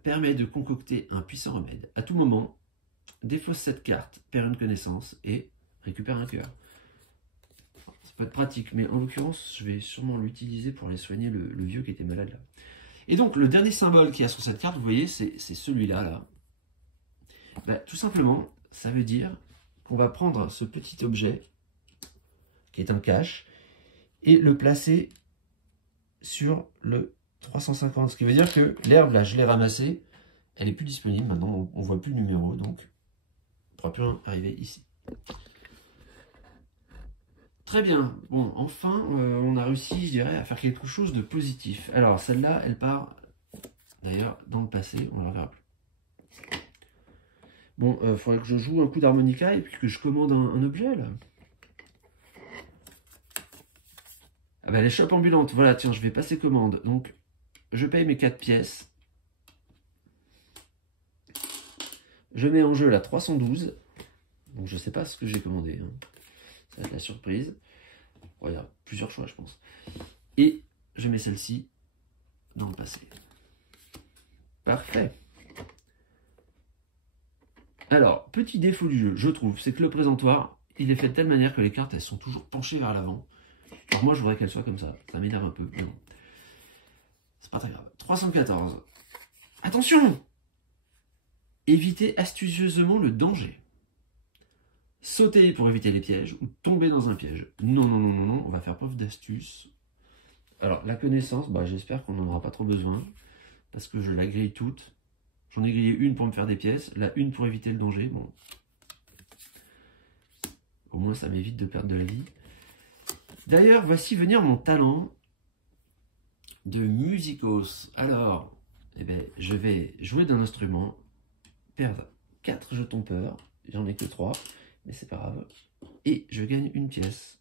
permet de concocter un puissant remède. À tout moment, défausse cette carte, perd une connaissance et récupère un cœur. Ça peut être pratique, mais en l'occurrence, je vais sûrement l'utiliser pour aller soigner le vieux qui était malade là. Et donc, le dernier symbole qu'il y a sur cette carte, vous voyez, c'est celui-là. Là. Bah, tout simplement, ça veut dire qu'on va prendre ce petit objet, qui est un cache, et le placer sur le 350. Ce qui veut dire que l'herbe, là, je l'ai ramassée, elle n'est plus disponible. Maintenant, on ne voit plus le numéro, donc on ne pourra plus arriver ici. Très bien. Bon, enfin, on a réussi, je dirais, à faire quelque chose de positif. Alors, celle-là, elle part, d'ailleurs, dans le passé, on ne la verra plus. Bon, il faudrait que je joue un coup d'harmonica et puis que je commande un objet, là. Ah bah, les shops ambulantes, voilà, tiens, je vais passer commande. Donc, je paye mes 4 pièces. Je mets en jeu la 312. Donc, je ne sais pas ce que j'ai commandé. Hein. Ça va être la surprise. Bon, il y a plusieurs choix, je pense. Et je mets celle-ci dans le passé. Parfait. Alors, petit défaut du jeu, je trouve, c'est que le présentoir, il est fait de telle manière que les cartes, elles sont toujours penchées vers l'avant. Alors moi, je voudrais qu'elles soient comme ça. Ça m'énerve un peu, mais bon. C'est pas très grave. 314. Attention! Évitez astucieusement le danger. Sauter pour éviter les pièges ou tomber dans un piège. Non, non, non, non, non, on va faire preuve d'astuce. Alors, la connaissance, bah, j'espère qu'on n'en aura pas trop besoin, parce que je la grille toute. J'en ai grillé une pour me faire des pièces, la une pour éviter le danger. Bon. Au moins, ça m'évite de perdre de la vie. D'ailleurs, voici venir mon talent de musicos. Alors, eh ben, je vais jouer d'un instrument, perdre 4 jetons peur, j'en ai que 3, mais c'est pas grave, et je gagne une pièce.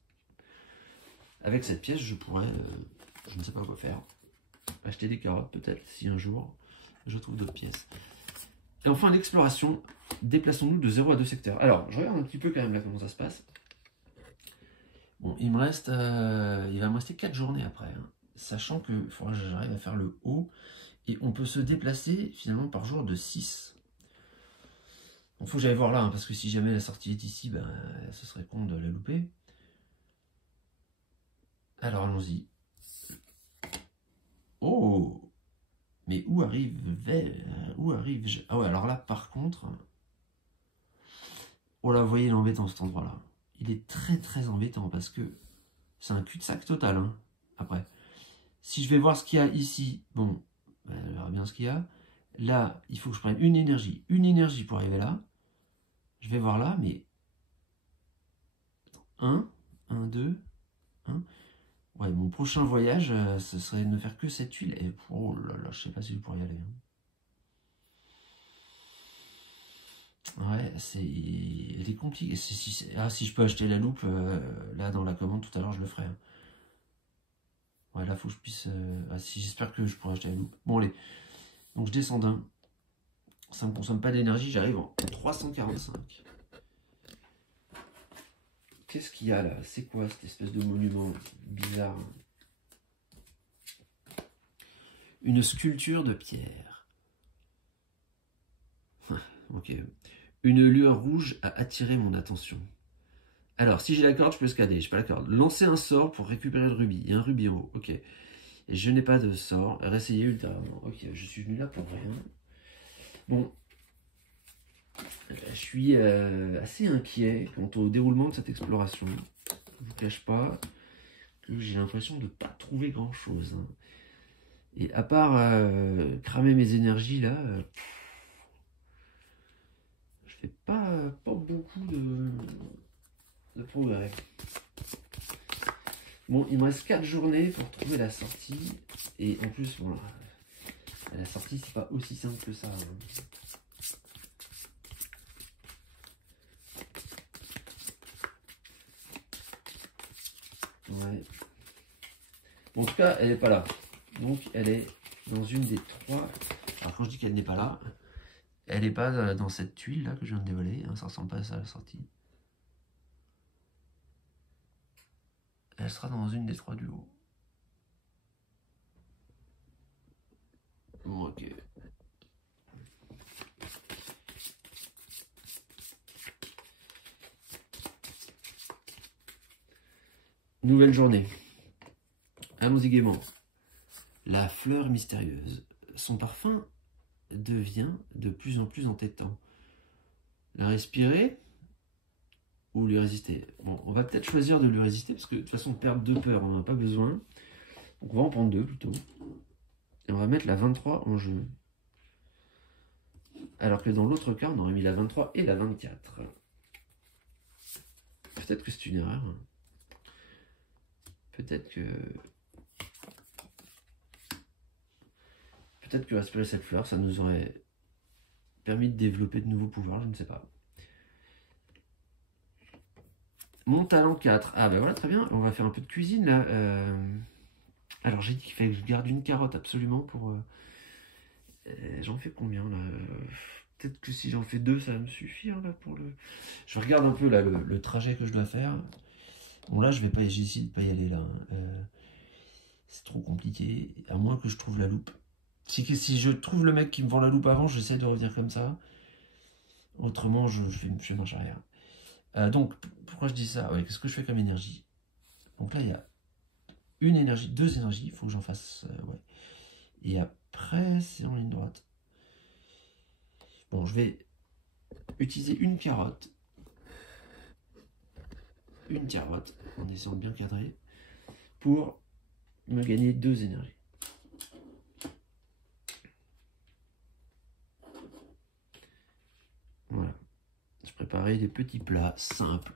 Avec cette pièce, je pourrais, je ne sais pas quoi faire, acheter des carottes peut-être, si un jour je trouve d'autres pièces. Et enfin, l'exploration, déplaçons-nous de 0 à 2 secteurs. Alors, je regarde un petit peu quand même là comment ça se passe. Bon, il va me rester 4 journées après, hein, sachant qu'il faudra que j'arrive à faire le haut, et on peut se déplacer finalement par jour de 6. Il faut que j'aille voir là, hein, parce que si jamais la sortie est ici, ben, ce serait con de la louper. Alors allons-y. Oh! Mais où arrive-je? Ah ouais, alors là, par contre... Oh là, vous voyez, il est embêtant cet endroit-là. Il est très très embêtant, parce que c'est un cul-de-sac total, hein, après. Si je vais voir ce qu'il y a ici, bon, ben, on verra bien ce qu'il y a. Là, il faut que je prenne une énergie pour arriver là. Je vais voir là, mais... 1, 2, 1... Ouais, mon prochain voyage, ce serait de ne faire que cette huile. Et oh là là, je sais pas si je pourrais y aller. Hein. Ouais, elle est compliquée. Si je peux acheter la loupe, là dans la commande tout à l'heure, je le ferai. Hein. Ouais, là, faut que je puisse. Si j'espère que je pourrai acheter la loupe. Bon, allez. Donc je descends d'un. Ça ne me consomme pas d'énergie, j'arrive en 345. Qu'est-ce qu'il y a là? C'est quoi cette espèce de monument bizarre? Une sculpture de pierre. Ok. Une lueur rouge a attiré mon attention. Alors, si j'ai la corde, je peux scanner. J'ai pas la corde. Lancer un sort pour récupérer le rubis. Il y a un rubis en haut. Ok. Et je n'ai pas de sort. Réessayer ultérieurement. Ok, je suis venu là pour rien. Bon. Je suis assez inquiet quant au déroulement de cette exploration. Je ne vous cache pas que j'ai l'impression de ne pas trouver grand-chose. Hein. Et à part cramer mes énergies, là, je fais pas beaucoup de progrès. Bon, il me reste 4 journées pour trouver la sortie. Et en plus, bon, la sortie, c'est pas aussi simple que ça. Hein. Ouais. Bon, en tout cas, elle n'est pas là. Donc, elle est dans une des 3. Alors, quand je dis qu'elle n'est pas là, elle n'est pas dans cette tuile là que je viens de dévoiler. Hein, ça ressemble pas à ça à la sortie. Elle sera dans une des 3 du haut. Bon, ok. Nouvelle journée. Allons-y gaiement. La fleur mystérieuse. Son parfum devient de plus en plus entêtant. La respirer ou lui résister? Bon, on va peut-être choisir de lui résister parce que de toute façon, perdre 2 peurs, on n'en a pas besoin. Donc on va en prendre 2 plutôt. Et on va mettre la 23 en jeu. Alors que dans l'autre cas, on aurait mis la 23 et la 24. Peut-être que c'est une erreur. Peut-être que respirer cette fleur, ça nous aurait permis de développer de nouveaux pouvoirs, je ne sais pas. Mon talent 4. Ah ben voilà, très bien. On va faire un peu de cuisine là. Alors j'ai dit qu'il fallait que je garde une carotte absolument pour... j'en fais combien là? Peut-être que si j'en fais 2, ça va me suffire là pour le... Je regarde un peu là le trajet que je dois faire. Bon là, j'essaie de pas y aller là. C'est trop compliqué. À moins que je trouve la loupe. Si je trouve le mec qui me vend la loupe avant, j'essaie de revenir comme ça. Autrement, je fais marche arrière. Donc, pourquoi je dis ça? Ouais, qu'est-ce que je fais comme énergie? Donc là, il y a une énergie, 2 énergies. Il faut que j'en fasse... ouais. Et après, c'est en ligne droite. Bon, je vais utiliser une carotte. Une carotte, en essayant de bien cadrer, pour me gagner 2 énergies. Voilà. Je préparais des petits plats simples,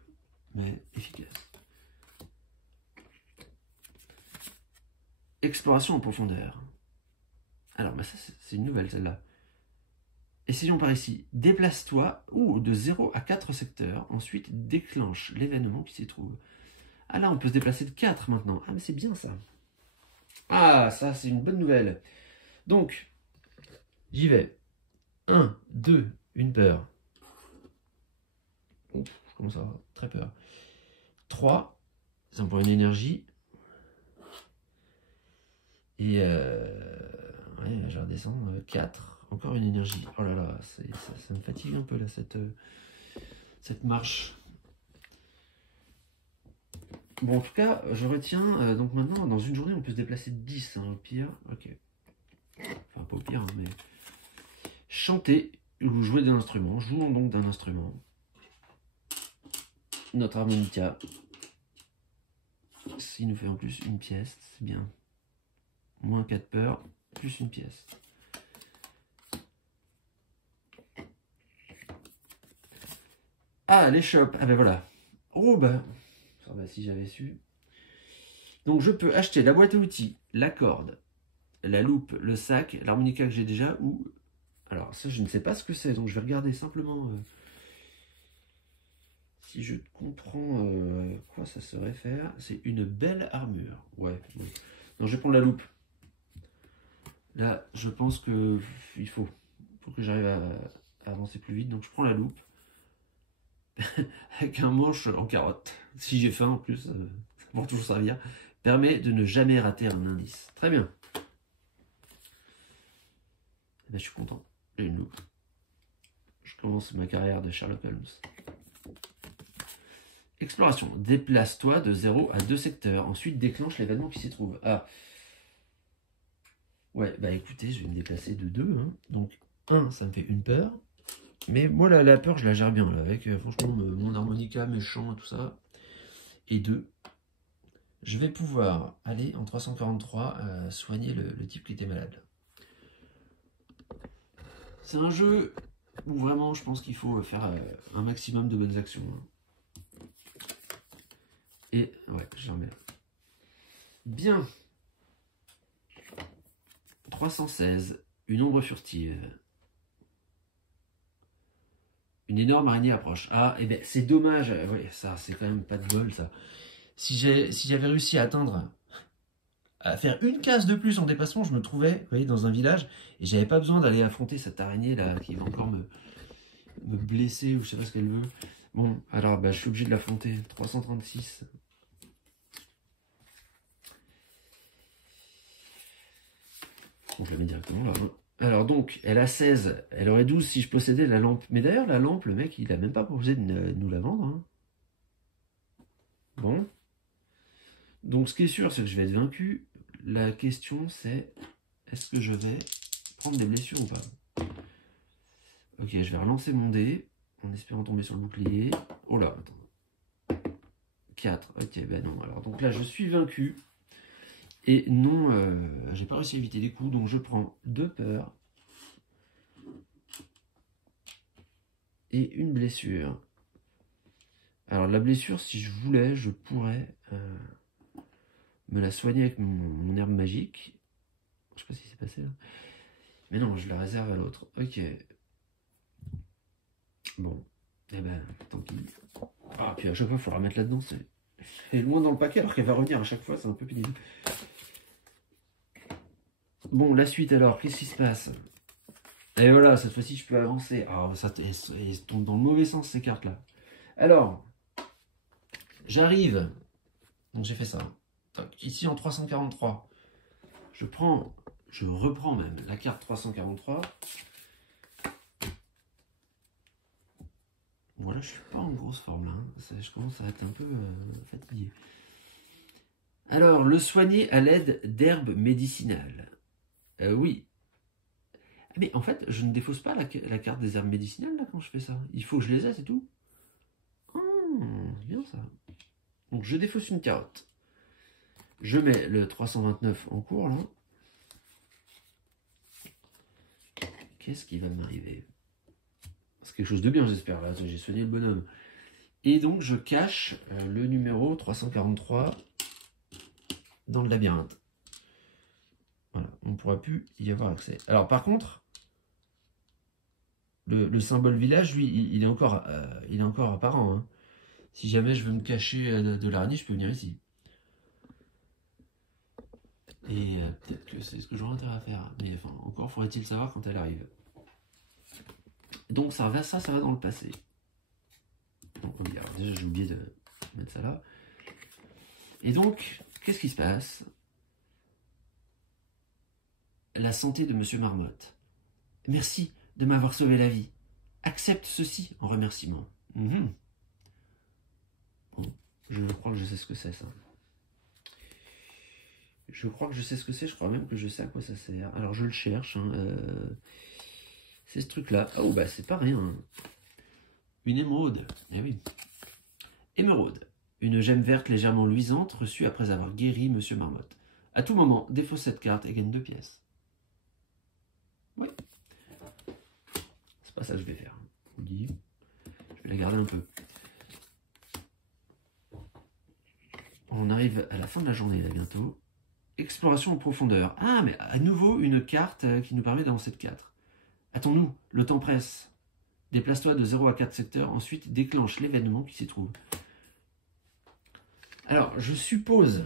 mais efficaces. Exploration en profondeur. Alors, bah ça, c'est une nouvelle, celle-là. Essayons par ici. Déplace-toi de 0 à 4 secteurs. Ensuite, déclenche l'événement qui s'y trouve. Ah là, on peut se déplacer de 4 maintenant. Ah, mais c'est bien ça. Ah, ça, c'est une bonne nouvelle. Donc, j'y vais. 1, 2, une peur. Ouf, je commence à avoir très peur. 3, ça me prend une énergie. Et ouais, je vais redescendre. 4, encore une énergie. Oh là là, ça me fatigue un peu là, cette marche. Bon, en tout cas, je retiens. Donc maintenant, dans une journée, on peut se déplacer de 10, hein, au pire. Ok. Enfin, pas au pire, hein, mais... Chanter ou jouer d'un instrument. Jouons donc d'un instrument. Notre harmonica. S'il nous fait en plus une pièce, c'est bien. Moins 4 peurs, plus une pièce. Ah, l'échoppe. Ah ben voilà. Oh ben... Ah ben, si j'avais su. Donc je peux acheter la boîte à outils, la corde, la loupe, le sac, l'harmonica que j'ai déjà, ou... Alors ça, je ne sais pas ce que c'est, donc je vais regarder simplement... Si je comprends quoi ça se réfère, c'est une belle armure. Ouais. Non, je vais prendre la loupe. Là, je pense que il faut que j'arrive à avancer plus vite. Donc je prends la loupe avec un manche en carotte. Si j'ai faim en plus, ça va toujours servir. Permet de ne jamais rater un indice. Très bien. Ben, je suis content. J'ai une loupe. Je commence ma carrière de Sherlock Holmes. Exploration. Déplace-toi de 0 à 2 secteurs. Ensuite, déclenche l'événement qui s'y trouve. Ah. Ouais, bah écoutez, je vais me déplacer de 2. Hein. Donc, 1, ça me fait une peur. Mais moi, la peur, je la gère bien. Là, avec, franchement, mon harmonica, mes chants et tout ça. Et 2, je vais pouvoir aller en 343 soigner le type qui était malade. C'est un jeu où vraiment, je pense qu'il faut faire un maximum de bonnes actions. Hein. Et, ouais, je la remets là. Bien. 316. Une ombre furtive. Une énorme araignée approche. Ah, et ben c'est dommage. Ouais, ça, c'est quand même pas de bol, ça. Si j'avais réussi à atteindre, à faire une case de plus en déplacement, je me trouvais, vous voyez, dans un village, et j'avais pas besoin d'aller affronter cette araignée là qui va encore me blesser ou je sais pas ce qu'elle veut. Bon, alors bah, je suis obligé de l'affronter. 336. Donc je la mets directement là. Alors donc, elle a 16, elle aurait 12 si je possédais la lampe. Mais d'ailleurs, la lampe, le mec, il a même pas proposé de nous la vendre. Hein. Bon. Donc ce qui est sûr, c'est que je vais être vaincu. La question c'est, est-ce que je vais prendre des blessures ou pas? Ok, je vais relancer mon dé, en espérant tomber sur le bouclier. Oh là, attends. 4, ok, ben non. Alors donc là, je suis vaincu. Et non, j'ai pas réussi à éviter les coups, donc je prends 2 peurs. Et une blessure. Alors la blessure, si je voulais, je pourrais me la soigner avec mon herbe magique. Je sais pas ce qui s'est passé là. Mais non, je la réserve à l'autre. Ok. Bon. Eh ben, tant pis. Ah, puis à chaque fois, il faudra mettre là-dedans. Elle est loin dans le paquet alors qu'elle va revenir à chaque fois, c'est un peu pénible. Bon, la suite alors, qu'est-ce qui se passe? Et voilà, cette fois-ci, je peux avancer. Ah, ça tombe dans le mauvais sens, ces cartes-là. Alors, j'arrive. Donc j'ai fait ça. Donc, ici en 343, je reprends même la carte 343. Voilà, je suis pas en grosse forme là. Hein. Je commence à être un peu fatigué. Alors, le soigner à l'aide d'herbes médicinales. Oui. Mais en fait, je ne défausse pas la carte des herbes médicinales là quand je fais ça. Il faut que je les ai, c'est tout. C'est bien ça. Donc je défausse une carotte. Je mets le 329 en cours là. Qu'est-ce qui va m'arriver? C'est quelque chose de bien, j'espère. Là, j'ai soigné le bonhomme. Et donc, je cache le numéro 343 dans le labyrinthe. Voilà, on ne pourra plus y avoir accès. Alors, par contre, le symbole village, lui, il est encore apparent. Hein. Si jamais je veux me cacher de l'araignée, je peux venir ici. Et peut-être que c'est ce que j'aurai intérêt à faire. Mais enfin, encore faudrait-il savoir quand elle arrive. Donc, ça va dans le passé. Donc, alors déjà, j'ai oublié de mettre ça là. Et donc, qu'est-ce qui se passe? La santé de Monsieur Marmotte. Merci de m'avoir sauvé la vie. Accepte ceci en remerciement. Bon, je crois que je sais ce que c'est ça. Je crois que je sais ce que c'est, je crois même que je sais à quoi ça sert. Alors je le cherche. Hein, c'est ce truc-là. Oh bah c'est pas rien. Hein. Une émeraude. Eh oui. Émeraude. Une gemme verte légèrement luisante reçue après avoir guéri Monsieur Marmotte. À tout moment, défausse cette carte et gagne 2 pièces. Oui. C'est pas ça que je vais faire. Je vous le dis. Je vais la garder un peu. On arrive à la fin de la journée là bientôt. Exploration en profondeur. Ah, mais à nouveau une carte qui nous permet d'avancer de 4. Attends-nous, le temps presse. Déplace-toi de 0 à 4 secteurs, ensuite déclenche l'événement qui s'y trouve. Alors, je suppose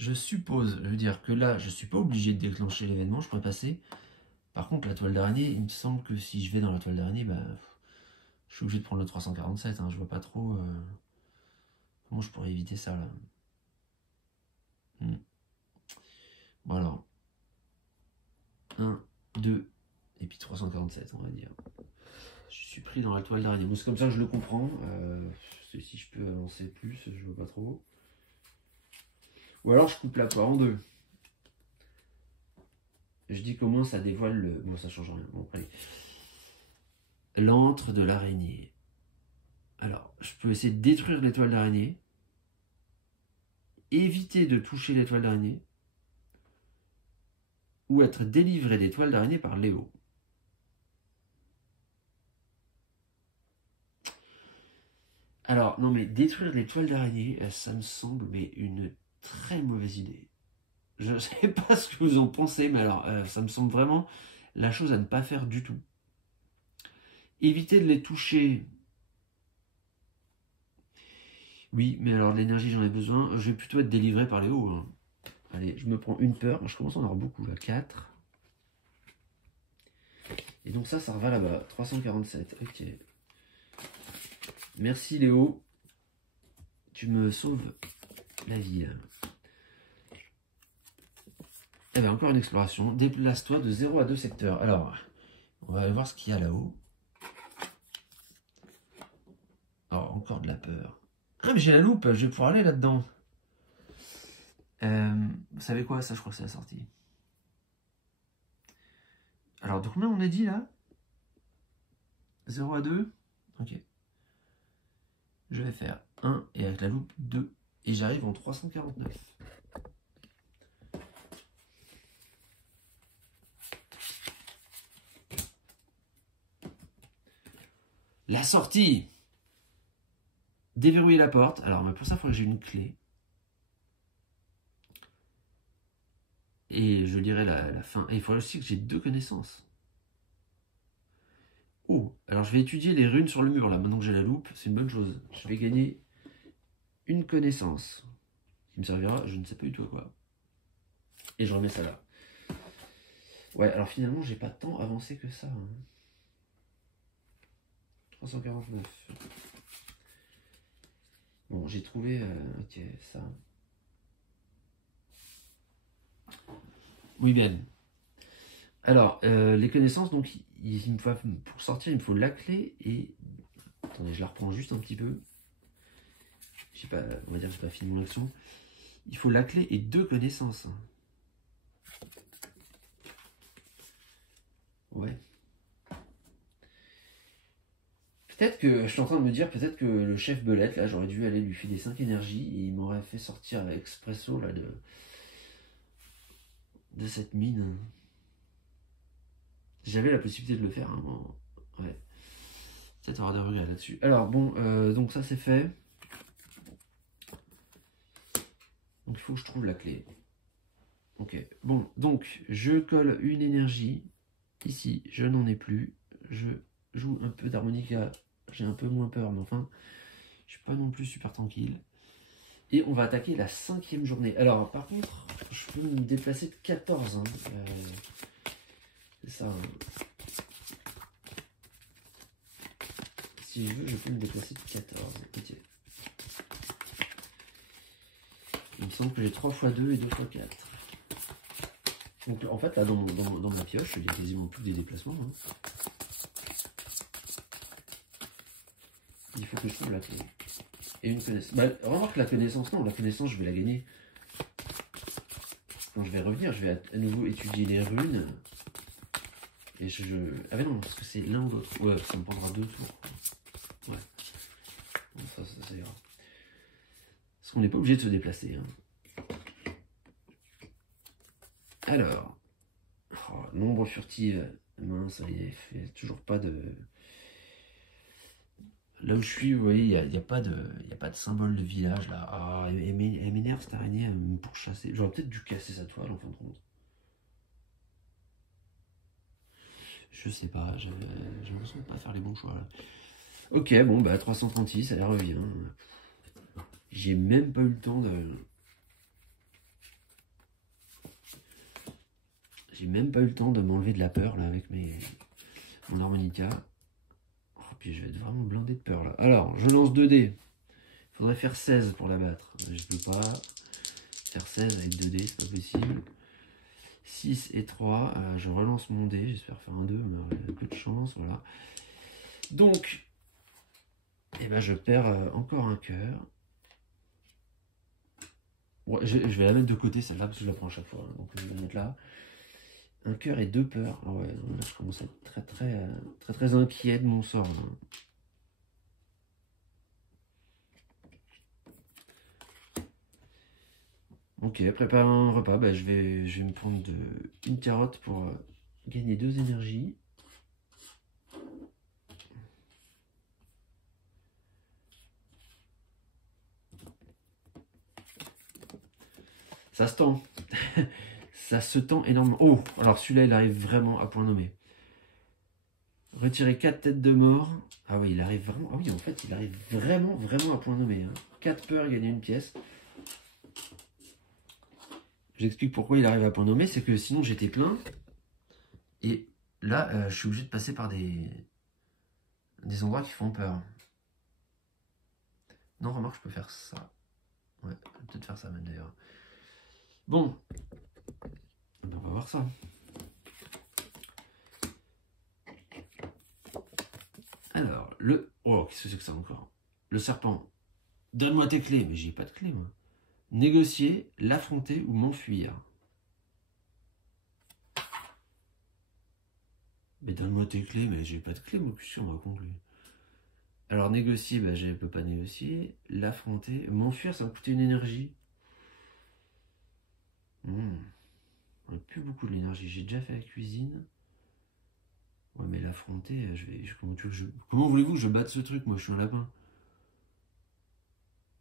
je suppose, je veux dire que là, je suis pas obligé de déclencher l'événement, je pourrais passer. Par contre, la toile d'araignée, il me semble que si je vais dans la toile d'araignée, bah, je suis obligé de prendre le 347, hein, je vois pas trop comment je pourrais éviter ça, là. Bon alors, 1, 2, et puis 347, on va dire. Je suis pris dans la toile d'araignée. Bon, c'est comme ça que je le comprends. Si je peux avancer plus, je vois pas trop. Ou alors je coupe la poire en deux. Je dis comment ça dévoile le... Bon, ça change rien. Bon, allez. L'antre de l'araignée. Alors, je peux essayer de détruire l'étoile d'araignée. Éviter de toucher l'étoile d'araignée. Ou être délivré des toiles d'araignée par Léo. Alors, non mais détruire les toiles d'araignée, ça me semble mais une très mauvaise idée. Je ne sais pas ce que vous en pensez, mais alors, ça me semble vraiment la chose à ne pas faire du tout. Éviter de les toucher. Oui, mais alors de l'énergie, j'en ai besoin. Je vais plutôt être délivré par les hauts. Hein. Allez, je me prends une peur. Je commence à en avoir beaucoup, là. 4. Et donc ça va là-bas. 347. Ok. Merci, Léo. Tu me sauves la vie. Eh bien, encore une exploration. Déplace-toi de 0 à 2 secteurs. Alors, on va aller voir ce qu'il y a là-haut. Alors, encore de la peur. Ah, mais j'ai la loupe, je vais pouvoir aller là-dedans. Vous savez quoi? Ça, je crois que c'est la sortie. Alors, de combien on a dit là? 0 à 2? Ok. Je vais faire 1 et avec la loupe 2. Et j'arrive en 349. La sortie! Déverrouiller la porte. Alors, mais pour ça, il faudrait que j'ai une clé. Et je lirai la fin. Et il faudrait aussi que j'ai 2 connaissances. Oh, alors je vais étudier les runes sur le mur là. Maintenant que j'ai la loupe, c'est une bonne chose. Je vais gagner une connaissance. Qui me servira, je ne sais pas du tout à quoi. Et je remets ça là. Ouais, alors finalement, j'ai pas tant avancé que ça. Hein. 349. Bon, j'ai trouvé... ok, ça. Oui, bien. Alors, les connaissances, donc, il me faut, pour sortir, il me faut la clé et... Attendez, je la reprends juste un petit peu. J'ai pas, on va dire que j'ai pas fini mon action. Il faut la clé et 2 connaissances. Ouais. Peut-être que, je suis en train de me dire, peut-être que le chef Belette, là, j'aurais dû aller lui filer 5 énergies et il m'aurait fait sortir expresso, là, de cette mine. J'avais la possibilité de le faire, hein, ouais. Peut-être avoir des regrets là-dessus. Alors, bon, donc ça c'est fait. Donc il faut que je trouve la clé. Ok, bon, donc je colle une énergie. Ici, je n'en ai plus. Je joue un peu d'harmonica. J'ai un peu moins peur, mais enfin, je suis pas non plus super tranquille. Et on va attaquer la 5e journée. Alors, par contre, je peux me déplacer de 14. Hein. C'est ça. Hein. Si je veux, je peux me déplacer de 14. Ok. Il me semble que j'ai 3 x 2 et 2 x 4. Donc en fait, là, dans ma pioche, il y a quasiment tous des déplacements. Hein. Il faut que je trouve la clé. Et une connaissance. Bah, remarque la connaissance, non, la connaissance, je vais la gagner. Quand je vais revenir, je vais à nouveau étudier les runes. Et ah mais non, parce que c'est l'un ou l'autre. Ouais, ça me prendra 2 tours. Ouais. Bon, ça ira. Parce qu'on n'est pas obligé de se déplacer. Hein. Alors. Oh, nombre furtive. Mince, il fait toujours pas de... Là où je suis, vous voyez, il n'y a pas de symbole de village là. Ah, elle m'énerve cette araignée, elle me pourchasser. J'aurais peut-être dû casser sa toile en fin de compte. Je sais pas, j'ai l'impression de pas faire les bons choix là. Ok, bon, bah 336, elle revient. J'ai même pas eu le temps de... J'ai même pas eu le temps de m'enlever de la peur là avec mon harmonica. Oh, puis je vais être vraiment blindé de peur là. Alors, je lance 2 dés. Il faudrait faire 16 pour la battre. Je peux pas faire 16 avec 2 dés, c'est pas possible. 6 et 3. Je relance mon dé. J'espère faire un 2, mais il y a peu de chance. Voilà. Donc, eh ben, je perds encore un cœur. Ouais, je vais la mettre de côté celle-là parce que je la prends à chaque fois. Donc je vais la mettre là. Un cœur et 2 peurs. Ah ouais, là, je commence à être très inquiet de mon sort. Là. Ok, prépare un repas. Bah, je vais me prendre une carotte pour gagner 2 énergies. Ça se tend. Ça se tend énormément. Oh, alors celui-là, il arrive vraiment à point nommé. Retirer 4 têtes de mort. Ah oui, il arrive vraiment. Ah oui, en fait, il arrive vraiment à point nommé. Hein. 4 peurs, gagner une pièce. J'explique pourquoi il arrive à point nommé. C'est que sinon, j'étais plein. Et là, je suis obligé de passer par des endroits qui font peur. Non, remarque, je peux faire ça. Ouais, je vais peut-être faire ça même d'ailleurs. Bon. On va voir ça. Alors, oh, qu'est-ce que c'est que ça encore? Le serpent. Donne-moi tes clés. Mais j'ai pas de clés, moi. Négocier, l'affronter ou m'enfuir. Mais donne-moi tes clés, mais j'ai pas de clés, moi, qu'est-ce qu'on raconte, lui? Alors, négocier, bah, je peux pas négocier. L'affronter. M'enfuir, ça va me coûter une énergie. On n'a plus beaucoup de l'énergie. J'ai déjà fait la cuisine. Ouais, mais l'affronter, comment voulez-vous que je batte ce truc? Moi, je suis un lapin.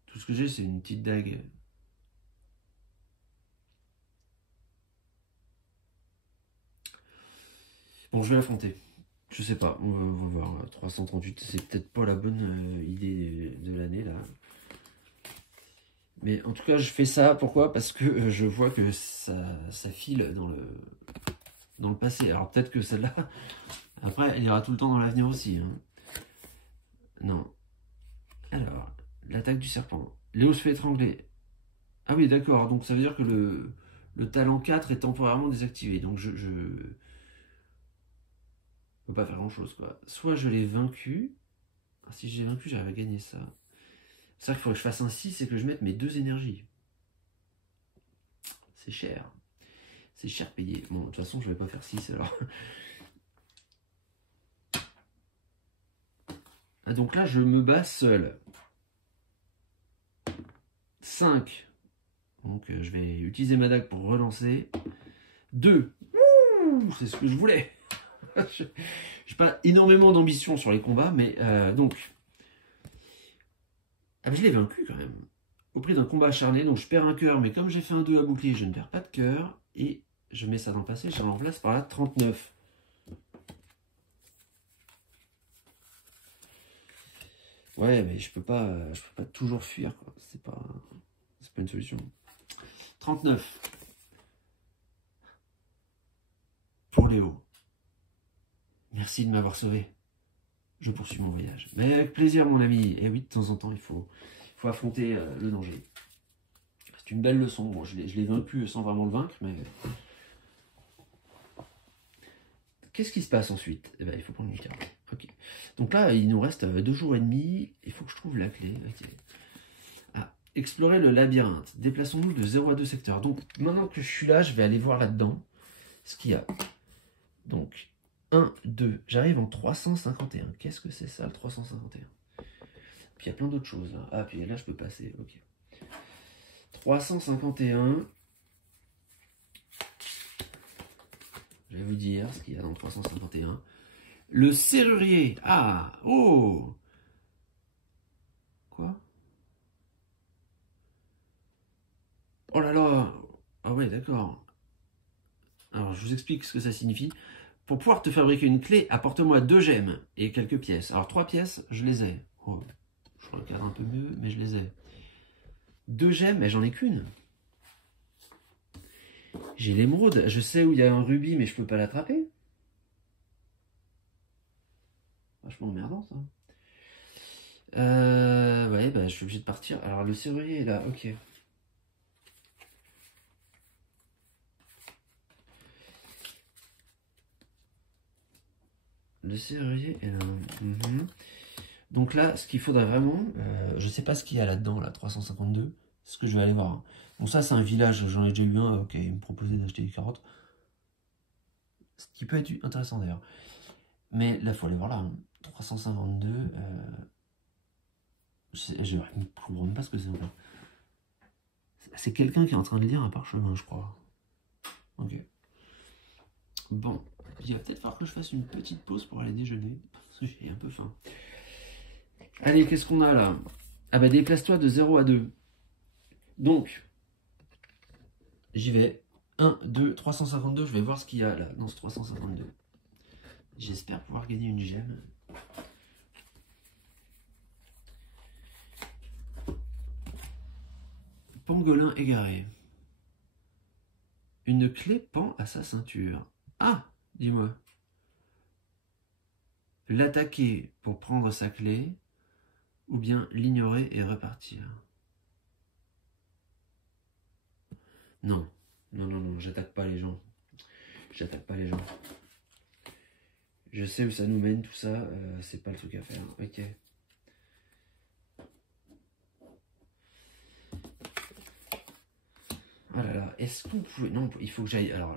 Tout ce que j'ai, c'est une petite dague. Bon, je vais l'affronter. Je sais pas, on va voir. 338, c'est peut-être pas la bonne idée de l'année, là. Mais en tout cas, je fais ça. Pourquoi? Parce que je vois que ça file dans le passé. Alors peut-être que celle-là, après, elle ira tout le temps dans l'avenir aussi. Hein. Non. Alors, l'attaque du serpent. Léo se fait étrangler. Ah oui, d'accord. Donc ça veut dire que le talent 4 est temporairement désactivé. Donc je peux pas faire grand-chose, quoi. Soit je l'ai vaincu. Ah, si j'ai vaincu, j'arrive à gagner ça. C'est-à-dire qu'il faudrait que je fasse un 6 et que je mette mes 2 énergies. C'est cher. C'est cher payé. Bon, de toute façon, je vais pas faire 6 alors. Ah, donc là, je me bats seul. 5. Donc je vais utiliser ma dague pour relancer. 2. C'est ce que je voulais. Je n'ai pas énormément d'ambition sur les combats, mais donc... Ah, mais je l'ai vaincu quand même. Au prix d'un combat acharné, donc je perds un cœur, mais comme j'ai fait un 2 à bouclier, je ne perds pas de cœur. Et je mets ça dans le passé, je le remplace par la 39. Ouais, mais je peux pas toujours fuir, quoi. C'est pas une solution. 39. Pour Léo. Merci de m'avoir sauvé. Je poursuis mon voyage. Mais avec plaisir, mon ami. Et oui, de temps en temps, il faut affronter le danger. C'est une belle leçon. Bon, je l'ai vaincu sans vraiment le vaincre, mais... Qu'est-ce qui se passe ensuite? Eh ben, il faut prendre une carte. Ok. Donc là, il nous reste 2 jours et demi. Il faut que je trouve la clé. Okay. Ah, explorer le labyrinthe. Déplaçons-nous de 0 à 2 secteurs. Donc, maintenant que je suis là, je vais aller voir là-dedans ce qu'il y a. Donc, 1, 2. J'arrive en 351. Qu'est-ce que c'est ça, le 351? Puis il y a plein d'autres choses. Là. Ah, puis là, je peux passer. Ok. 351. Je vais vous dire ce qu'il y a dans 351. Le serrurier. Ah, oh. Quoi? Oh là là. Ah ouais, d'accord. Alors, je vous explique ce que ça signifie. Pour pouvoir te fabriquer une clé, apporte-moi 2 gemmes et quelques pièces. Alors, 3 pièces, je les ai. Oh, je regarde un peu mieux, mais je les ai. 2 gemmes, mais j'en ai qu'une. J'ai l'émeraude. Je sais où il y a un rubis, mais je peux pas l'attraper. Vachement emmerdant, ça. Ouais, bah, je suis obligé de partir. Alors, le serrurier est là, ok. Le serrurier est là. Donc là, ce qu'il faudrait vraiment... je sais pas ce qu'il y a là-dedans, là, 352. C'est ce que je vais aller voir. Bon, ça, c'est un village. J'en ai déjà eu un. Ok, il me proposait d'acheter des carottes. Ce qui peut être intéressant, d'ailleurs. Mais là, il faut aller voir là. 352... je ne comprends même pas ce que c'est encore. C'est quelqu'un qui est en train de lire un parchemin, je crois. Ok. Bon, il va peut-être falloir que je fasse une petite pause pour aller déjeuner. Parce que j'ai un peu faim. Allez, qu'est-ce qu'on a là? Ah bah déplace-toi de 0 à 2. Donc, j'y vais. 1, 2, 352. Je vais voir ce qu'il y a là dans ce 352. J'espère pouvoir gagner une gemme. Pangolin égaré. Une clé pend à sa ceinture. Ah, dis-moi. L'attaquer pour prendre sa clé, ou bien l'ignorer et repartir. Non, non, non, non, j'attaque pas les gens. J'attaque pas les gens. Je sais où ça nous mène, tout ça, c'est pas le truc à faire. Ok. Oh là là, est-ce qu'on pouvait... Non, il faut que j'aille... Alors,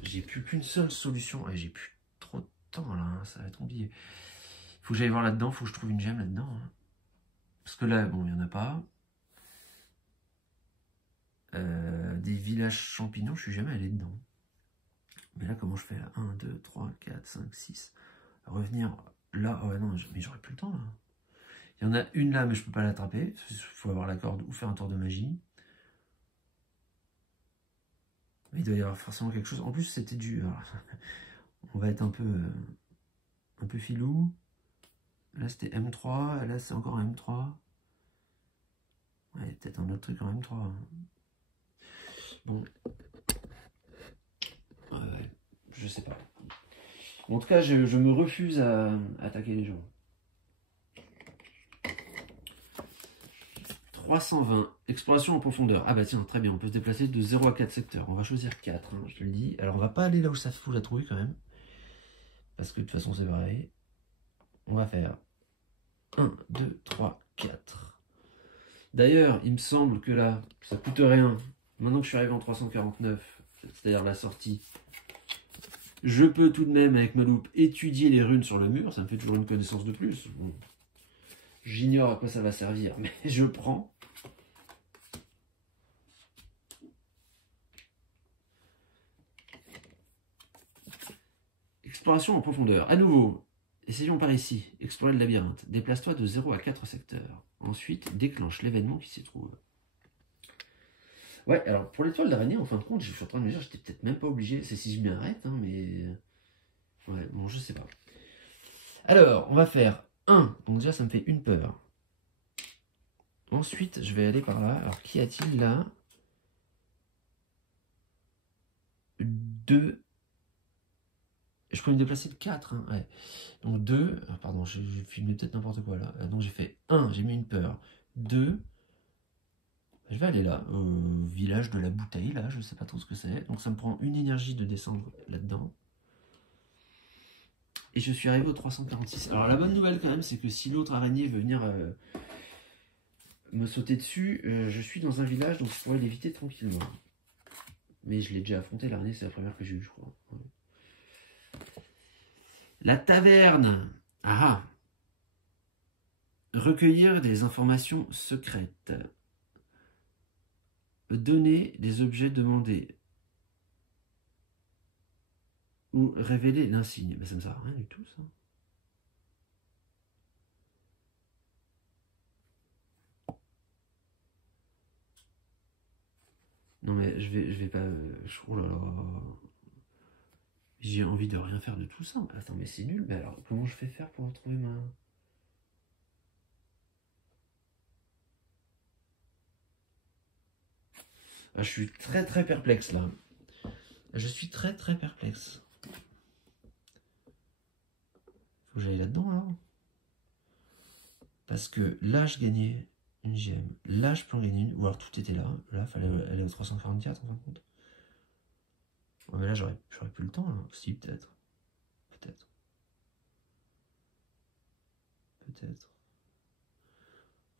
j'ai plus qu'une seule solution. Et j'ai plus trop de temps, là, hein, ça va être compliqué. Il faut que j'aille voir là-dedans, il faut que je trouve une gemme là-dedans. Hein. Parce que là, bon, il n'y en a pas. Des villages champignons, je suis jamais allé dedans. Mais là, comment je fais là? 1, 2, 3, 4, 5, 6. Revenir là... Oh ouais, non, mais j'aurais plus le temps, là. Il y en a une là, mais je peux pas l'attraper. Il faut avoir la corde ou faire un tour de magie. Mais il doit y avoir forcément quelque chose. En plus, c'était dur. On va être un peu filou. Là, c'était M3. Là, c'est encore M3. Ouais, peut-être un autre truc en M3. Bon. Ouais, je sais pas. En tout cas, je me refuse à attaquer les gens. 320. Exploration en profondeur. Ah bah tiens, très bien. On peut se déplacer de 0 à 4 secteurs. On va choisir 4, hein, je te le dis. Alors, on va pas aller là où ça fout la trouille quand même. Parce que de toute façon, c'est pareil. On va faire 1, 2, 3, 4. D'ailleurs, il me semble que là, ça coûte rien. Maintenant que je suis arrivé en 349, c'est-à-dire la sortie, je peux tout de même, avec ma loupe, étudier les runes sur le mur. Ça me fait toujours une connaissance de plus. Bon. J'ignore à quoi ça va servir, mais je prends. Exploration en profondeur. À nouveau, essayons par ici. Explorer le labyrinthe. Déplace-toi de 0 à 4 secteurs. Ensuite, déclenche l'événement qui s'y trouve. Ouais, alors pour l'étoile d'araignée, en fin de compte, je suis en train de me dire, j'étais peut-être même pas obligé. C'est si je m'y arrête, hein, mais... Ouais, bon, je sais pas. Alors, on va faire 1. Donc déjà, ça me fait une peur. Ensuite, je vais aller par là. Alors, qu'y a-t-il là? 2. Je peux me déplacer de 4. Hein, ouais. Donc 2. Ah, pardon, j'ai filmé peut-être n'importe quoi là. Donc j'ai fait 1, j'ai mis une peur. 2. Je vais aller là, au village de la bouteille, là, je sais pas trop ce que c'est. Donc ça me prend une énergie de descendre là-dedans. Et je suis arrivé au 346. Alors la bonne nouvelle quand même, c'est que si l'autre araignée veut venir me sauter dessus, je suis dans un village, donc je pourrais l'éviter tranquillement. Mais je l'ai déjà affronté, l'araignée, c'est la première que j'ai eue, je crois. Ouais. La taverne. Ah ah. Recueillir des informations secrètes. Donner des objets demandés. Ou révéler l'insigne. Mais ça ne sert à rien du tout, ça. Non mais je vais pas... Oh là là... J'ai envie de rien faire de tout ça. Attends, mais c'est nul. Mais alors, comment je vais faire pour retrouver ma... Ah, je suis très très perplexe, là. Je suis très très perplexe. Faut que j'aille là-dedans alors. Parce que là je gagnais une gemme, là je peux en gagner une, ou alors tout était là. Là il fallait aller au 344 en fin de compte. Ouais, mais là j'aurais plus le temps là. Si, peut-être. Peut-être. Peut-être.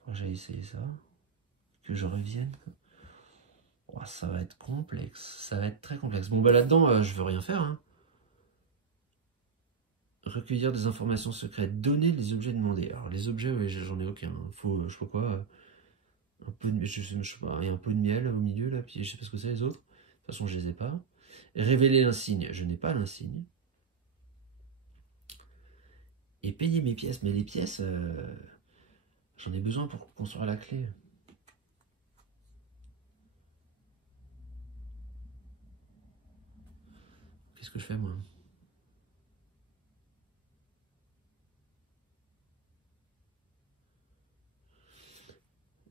Faut que j'aille essayer ça. Que je revienne. Oh, ça va être complexe. Ça va être très complexe. Bon bah là-dedans, je veux rien faire. Hein. Recueillir des informations secrètes. Donner les objets demandés. Alors les objets, oui, j'en ai aucun. Faut, je sais pas quoi. Un peu de, je sais pas, il y a un peu de miel au milieu là, puis je sais pas ce que c'est les autres. De toute façon, je les ai pas. Révéler l'insigne. Je n'ai pas l'insigne. Et payer mes pièces. Mais les pièces, j'en ai besoin pour construire la clé. Qu'est-ce que je fais moi?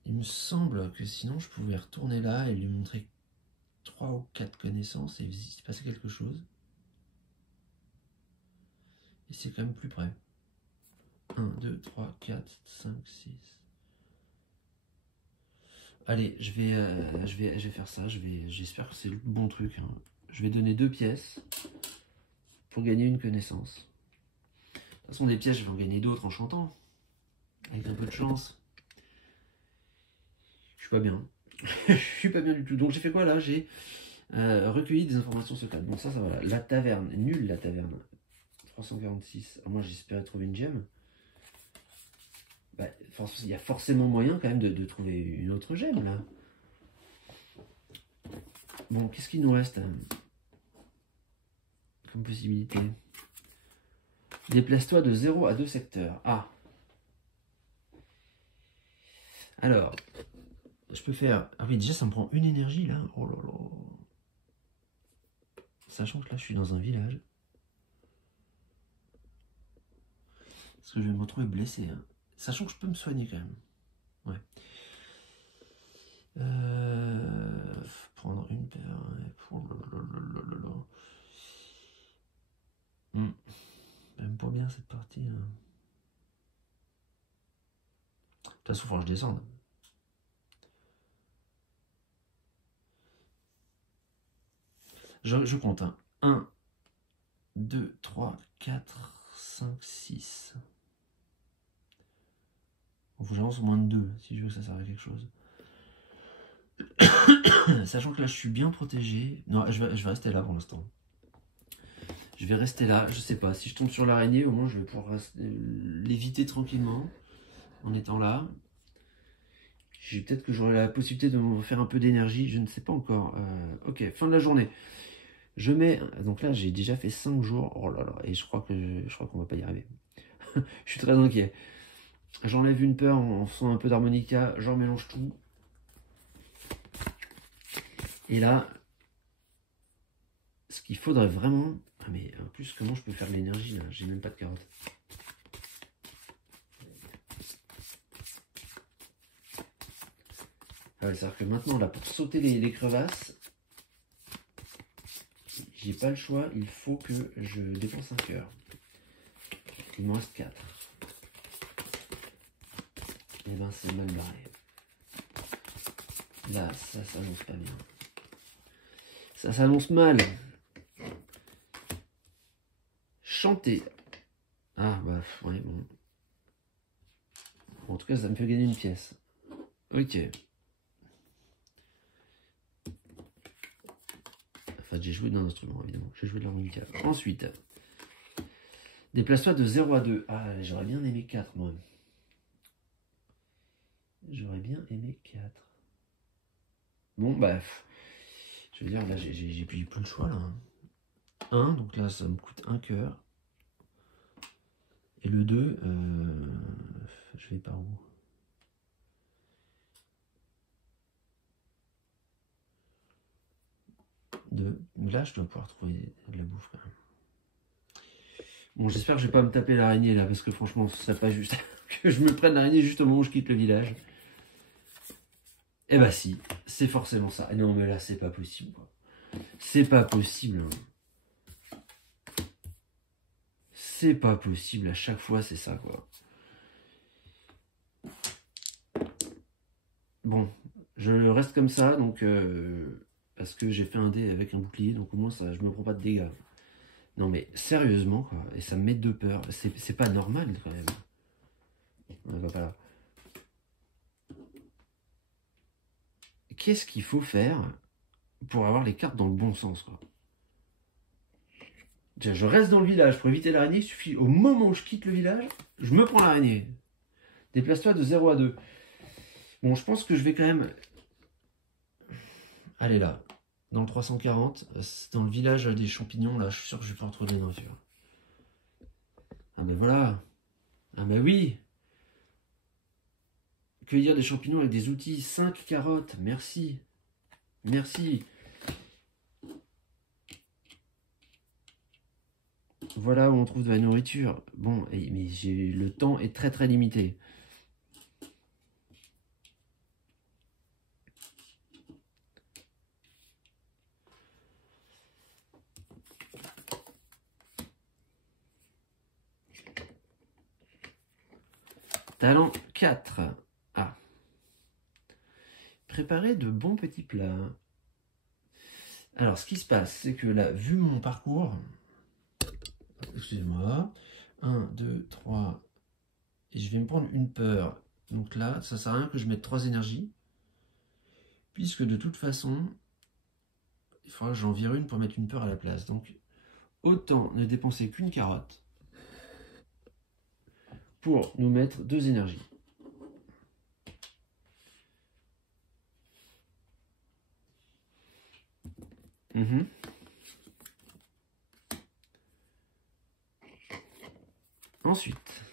Il me semble que sinon je pouvais retourner là et lui montrer 3 ou 4 connaissances et il se passait quelque chose. Et c'est quand même plus près. 1, 2, 3, 4, 5, 6. Allez, je vais faire ça. J'espère que c'est le bon truc. Hein. Je vais donner 2 pièces pour gagner une connaissance. De toute façon, des pièces, je vais en gagner d'autres en chantant. Avec un peu de chance. Je suis pas bien. Je suis pas bien du tout. Donc j'ai fait quoi là? J'ai recueilli des informations secrètes. Bon, ça va. La taverne. Nul la taverne. 346. Alors moi, j'espérais trouver une gemme. Bah, il y a forcément moyen quand même de trouver une autre gemme là. Bon, qu'est-ce qu'il nous reste comme possibilité? Déplace-toi de 0 à 2 secteurs. Ah. Alors, je peux faire... Ah oui, déjà ça me prend une énergie là. Oh là là. Sachant que là je suis dans un village. Parce que je vais me retrouver blessé. Hein. Sachant que je peux me soigner quand même. Ouais. Prendre une paire. J'aime pas bien cette partie. Hein. De toute façon, il faut que je descende. Je compte. Hein. 1, 2, 3, 4, 5, 6. Il faut que j'avance au moins de 2 si je veux que ça serve à quelque chose. Sachant que là je suis bien protégé. Non, je vais rester là pour l'instant. Je vais rester là, je sais pas. Si je tombe sur l'araignée, au moins je vais pouvoir l'éviter tranquillement en étant là. Peut-être que j'aurai la possibilité de me faire un peu d'énergie, je ne sais pas encore. Ok, fin de la journée. Je mets. Donc là j'ai déjà fait 5 jours. Oh là là, et je crois qu'on va pas y arriver. Je suis très inquiet. J'enlève une peur en faisant un peu d'harmonica, j'en mélange tout. Et là, ce qu'il faudrait vraiment... Ah mais en plus, comment je peux faire de l'énergie là? J'ai même pas de carottes. Ah ouais, c'est-à-dire que maintenant, là, pour sauter les crevasses, j'ai pas le choix, il faut que je dépense un cœur. Il me reste 4. Et ben c'est mal barré. Là, ça s'annonce pas bien. Ça s'annonce mal. Chanter. Ah bah, ouais, bon. En tout cas, ça me fait gagner une pièce. Ok. Enfin, j'ai joué d'un instrument, évidemment. J'ai joué de l'harmonica. Ensuite, déplace-toi de 0 à 2. Ah, j'aurais bien aimé 4, moi. J'aurais bien aimé 4. Bon, bah, je veux dire, là, j'ai plus le choix, là. 1, donc là, ça me coûte un cœur. Et le 2, je vais par où? Là, je dois pouvoir trouver de la bouffe, quand même. Bon, j'espère que je vais pas me taper l'araignée, là, parce que franchement, ce serait pas juste que je me prenne l'araignée juste au moment où je quitte le village. Eh bah si, c'est forcément ça. Non, mais là, c'est pas possible, quoi. C'est pas possible. C'est pas possible. À chaque fois, c'est ça, quoi. Bon, je reste comme ça, donc... parce que j'ai fait un dé avec un bouclier, donc au moins, ça, je me prends pas de dégâts. Non, mais sérieusement, quoi. Et ça me met de peur. C'est pas normal, quand même. On va pas là. Qu'est-ce qu'il faut faire pour avoir les cartes dans le bon sens, quoi? Je reste dans le village pour éviter l'araignée. Il suffit, au moment où je quitte le village, je me prends l'araignée. Déplace-toi de 0 à 2. Bon, je pense que je vais quand même... Allez là, dans le 340, c'est dans le village des champignons, là, je suis sûr que je vais pas retrouver des nature. Ah ben voilà. Ah ben oui. Cueillir des champignons avec des outils. 5 carottes, merci. Merci. Voilà où on trouve de la nourriture. Bon, mais le temps est très très limité. Talent 4. Ah. Préparer de bons petits plats. Alors, ce qui se passe, c'est que là, vu mon parcours... Excusez-moi. 1, 2, 3... Et je vais me prendre une peur. Donc là, ça sert à rien que je mette 3 énergies. Puisque de toute façon, il faudra que j'en vire une pour mettre une peur à la place. Donc, autant ne dépenser qu'une carotte pour nous mettre 2 énergies. Ensuite,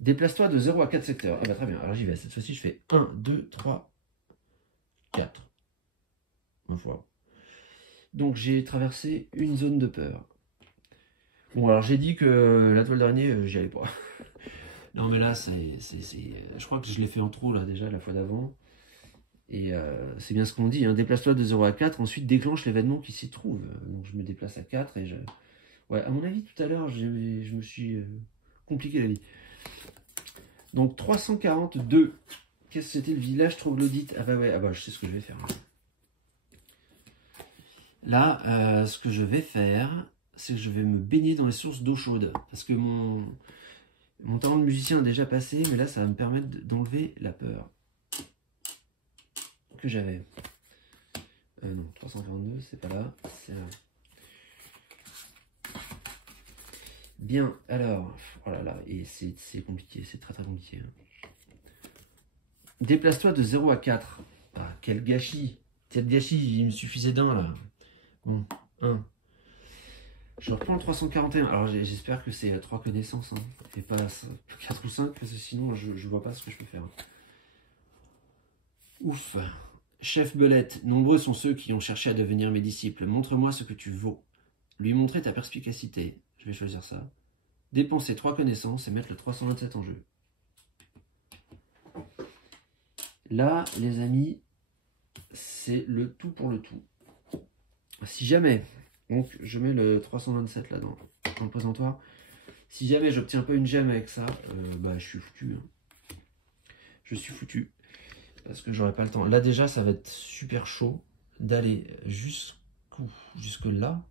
déplace-toi de 0 à 4 secteurs. Ah bah très bien, alors j'y vais. Cette fois-ci, je fais 1, 2, 3, 4. Une fois. Donc j'ai traversé une zone de peur. Bon, alors j'ai dit que la toile d'araignée, j'y allais pas. Non mais là, je crois que je l'ai fait en trop là déjà la fois d'avant. Et c'est bien ce qu'on dit, hein. Déplace-toi de 0 à 4, ensuite déclenche l'événement qui s'y trouve. Donc je me déplace à 4 et je... Ouais, à mon avis, tout à l'heure, je me suis compliqué la vie. Donc 342. Qu'est-ce que c'était le village troglodyte? Ah bah ouais, ah bah je sais ce que je vais faire. Là, ce que je vais faire, c'est que je vais me baigner dans les sources d'eau chaude. Parce que mon talent de musicien a déjà passé, mais là, ça va me permettre d'enlever la peur que j'avais. Non, 342, c'est pas là, c'est là. Bien, alors, oh là là, et c'est compliqué, c'est très très compliqué. Déplace-toi de 0 à 4. Ah, quel gâchis! Quel gâchis, il me suffisait d'un là. Bon, 1. Je reprends le 341. Alors j'espère que c'est 3 connaissances, hein, et pas 4 ou 5, parce que sinon je vois pas ce que je peux faire. Ouf. Chef Belette, nombreux sont ceux qui ont cherché à devenir mes disciples. Montre-moi ce que tu vaux. Lui montrer ta perspicacité. Je vais choisir ça. Dépenser 3 connaissances et mettre le 327 en jeu. Là, les amis, c'est le tout pour le tout. Si jamais, donc je mets le 327 là dans le présentoir. Si jamais j'obtiens pas une gemme avec ça, bah je suis foutu. Hein. Je suis foutu. Parce que j'aurai pas le temps. Là déjà, ça va être super chaud d'aller jusque là.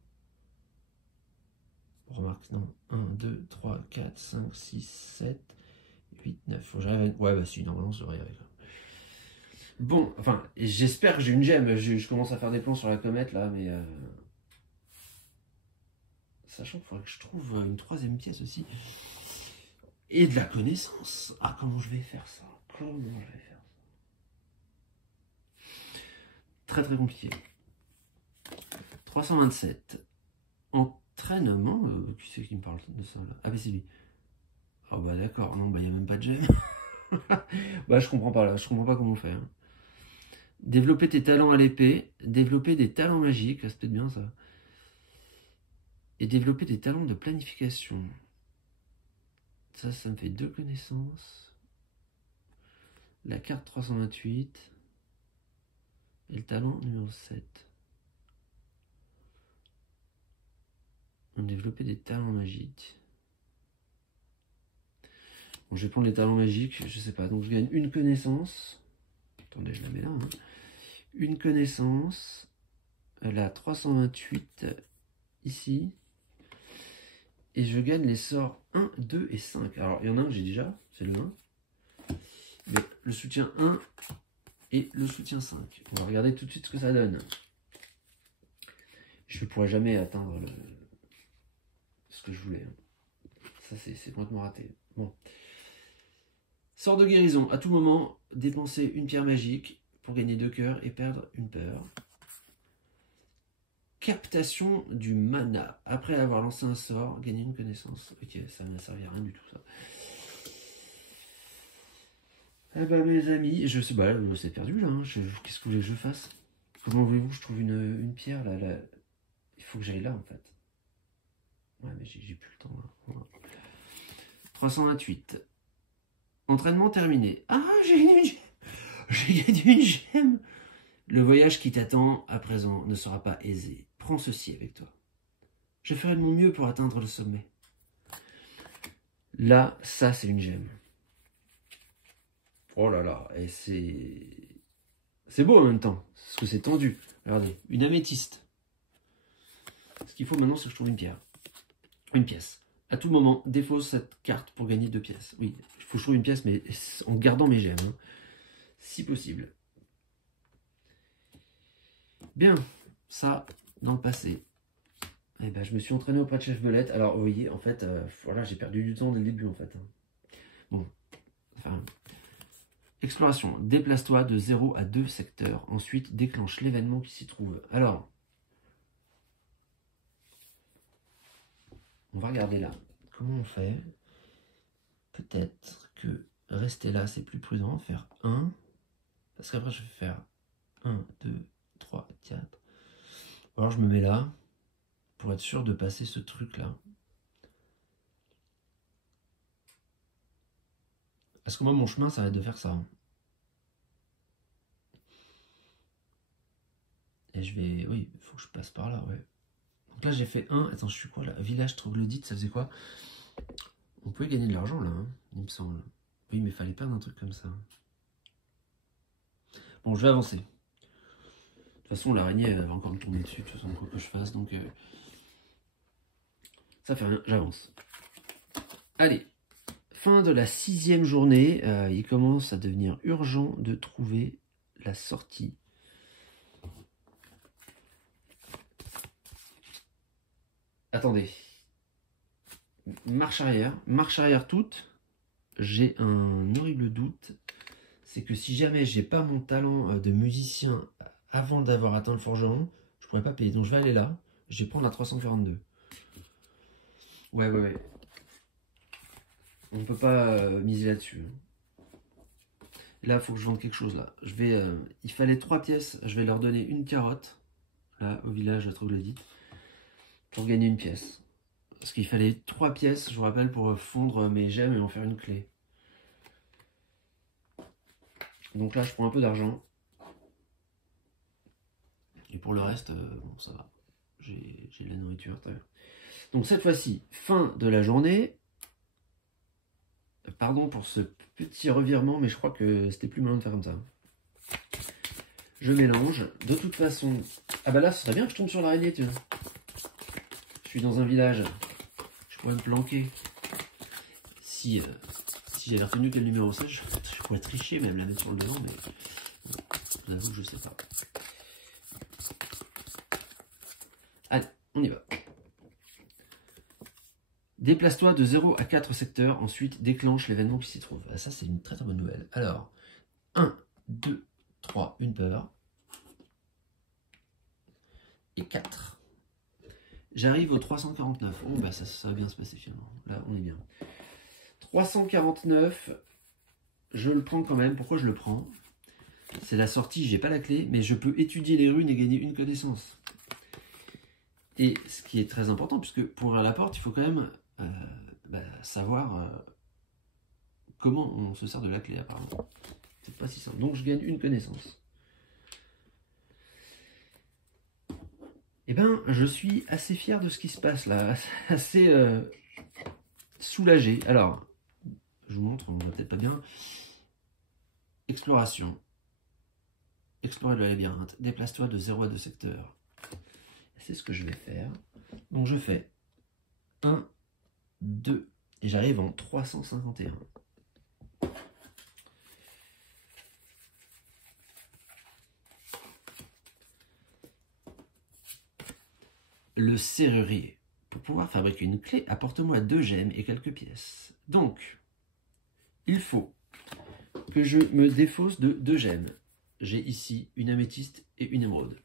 Remarque, non. 1, 2, 3, 4, 5, 6, 7, 8, 9. Faut que j'arrive à... Ouais, bah si, normalement, je devrais y arriver. Bon, enfin, j'espère que j'ai une gemme. Je commence à faire des plans sur la comète, là, mais... Sachant qu'il faudrait que je trouve une 3e pièce aussi. Et de la connaissance. Ah, comment je vais faire ça? Comment je vais faire ça? Très, très compliqué. 327. Entraînement, qui c'est qui me parle de ça là? Ah bah c'est lui. Ah bah d'accord, non bah il n'y a même pas de gemme. Bah je comprends pas là, je comprends pas comment faire. Hein. Développer tes talents à l'épée, développer des talents magiques, c'est peut-être bien ça. Et développer des talents de planification. Ça me fait 2 connaissances. La carte 328. Et le talent numéro 7. Développer des talents magiques. Bon, je vais prendre les talents magiques, je sais pas. Donc je gagne une connaissance. Attendez, je la mets là. Hein. Une connaissance. Là, 328 ici. Et je gagne les sorts 1, 2 et 5. Alors, il y en a un que j'ai déjà, c'est le 1. Mais le soutien 1 et le soutien 5. On va regarder tout de suite ce que ça donne. Je ne pourrai jamais atteindre ce que je voulais. Ça, c'est complètement raté. Bon. Sort de guérison. À tout moment, dépenser une pierre magique pour gagner 2 cœurs et perdre une peur. Captation du mana. Après avoir lancé un sort, gagner une connaissance. Ok, ça ne m'a servi à rien du tout ça. Eh ben mes amis, je sais, bah c'est perdu là. Hein. Qu'est-ce que vous voulez que je fasse? Comment voulez-vous que je trouve une pierre là, il faut que j'aille là en fait. Ouais, mais j'ai plus le temps là. Voilà. 328. Entraînement terminé. Ah, j'ai gagné une gemme. J'ai gagné une gemme. Le voyage qui t'attend à présent ne sera pas aisé. Prends ceci avec toi. Je ferai de mon mieux pour atteindre le sommet. Là, ça c'est une gemme. Oh là là, et c'est beau en même temps, parce que c'est tendu. Regardez, une améthyste. Ce qu'il faut maintenant, c'est que je trouve une pierre. Une pièce. À tout moment, défausse cette carte pour gagner 2 pièces. Oui, il faut que je trouve une pièce, mais en gardant mes gemmes. Hein, si possible. Bien, ça, dans le passé. Eh ben, je me suis entraîné auprès de Chef Belette. Alors, vous voyez, en fait, voilà, j'ai perdu du temps dès le début, en fait. Hein. Bon, enfin... Exploration. Déplace-toi de 0 à 2 secteurs. Ensuite, déclenche l'événement qui s'y trouve. Alors, on va regarder là. Comment on fait? Peut-être que rester là, c'est plus prudent. Faire 1. Parce qu'après, je vais faire 1, 2, 3, 4. Alors, je me mets là pour être sûr de passer ce truc-là. Parce que moi, mon chemin, ça va être de faire ça. Et je vais... Oui, il faut que je passe par là, ouais. Donc là, j'ai fait 1. Attends, je suis quoi là? Village troglodyte, ça faisait quoi? On pouvait gagner de l'argent là, hein, il me semble. Oui, mais il fallait perdre un truc comme ça. Bon, je vais avancer. De toute façon, l'araignée, elle va encore me tourner dessus, de toute façon, quoi que je fasse, donc... ça fait rien, j'avance. Allez, fin de la 6e journée. Il commence à devenir urgent de trouver la sortie. Attendez. Marche arrière toute. J'ai un horrible doute. C'est que si jamais j'ai pas mon talent de musicien avant d'avoir atteint le forgeron, je pourrais pas payer. Donc je vais aller là. Je vais prendre la 342. Ouais. On ne peut pas miser là-dessus. Là, il faut que je vende quelque chose. Là. Je vais, il fallait 3 pièces. Je vais leur donner une carotte. Là, au village de Troglodyte. Pour gagner une pièce. Parce qu'il fallait 3 pièces, je vous rappelle, pour fondre mes gemmes et en faire une clé. Donc là, je prends un peu d'argent. Et pour le reste, bon, ça va. J'ai de la nourriture. Donc cette fois-ci, fin de la journée. Pardon pour ce petit revirement, mais je crois que c'était plus malin de faire comme ça. Je mélange. De toute façon... Ah bah là, ce serait bien que je tombe sur l'araignée, tu vois. Je suis dans un village. Je pourrais me planquer. Si j'avais retenu que le numéro 16, je pourrais tricher, même la mettre sur le devant, mais bon, je vous avoue que je sais pas. Allez, on y va. Déplace-toi de 0 à 4 secteurs, ensuite déclenche l'événement qui s'y trouve. Ah, ça, c'est une très bonne nouvelle. Alors, 1, 2, 3, une peur. Et 4. J'arrive au 349. Oh, bah ça va bien se passer finalement. Là, on est bien. 349, je le prends quand même. Pourquoi je le prends? C'est la sortie, j'ai pas la clé, mais je peux étudier les runes et gagner une connaissance. Et ce qui est très important, puisque pour ouvrir la porte, il faut quand même savoir comment on se sert de la clé, apparemment. C'est pas si simple. Donc je gagne une connaissance. Eh ben, je suis assez fier de ce qui se passe là, assez soulagé. Alors, je vous montre, on voit peut-être pas bien. Exploration. Explorer le labyrinthe. Déplace-toi de 0 à 2 secteurs. C'est ce que je vais faire. Donc je fais 1, 2, et j'arrive en 351. Le serrurier. Pour pouvoir fabriquer une clé, apporte-moi 2 gemmes et quelques pièces. Donc, il faut que je me défausse de 2 gemmes. J'ai ici une améthyste et une émeraude.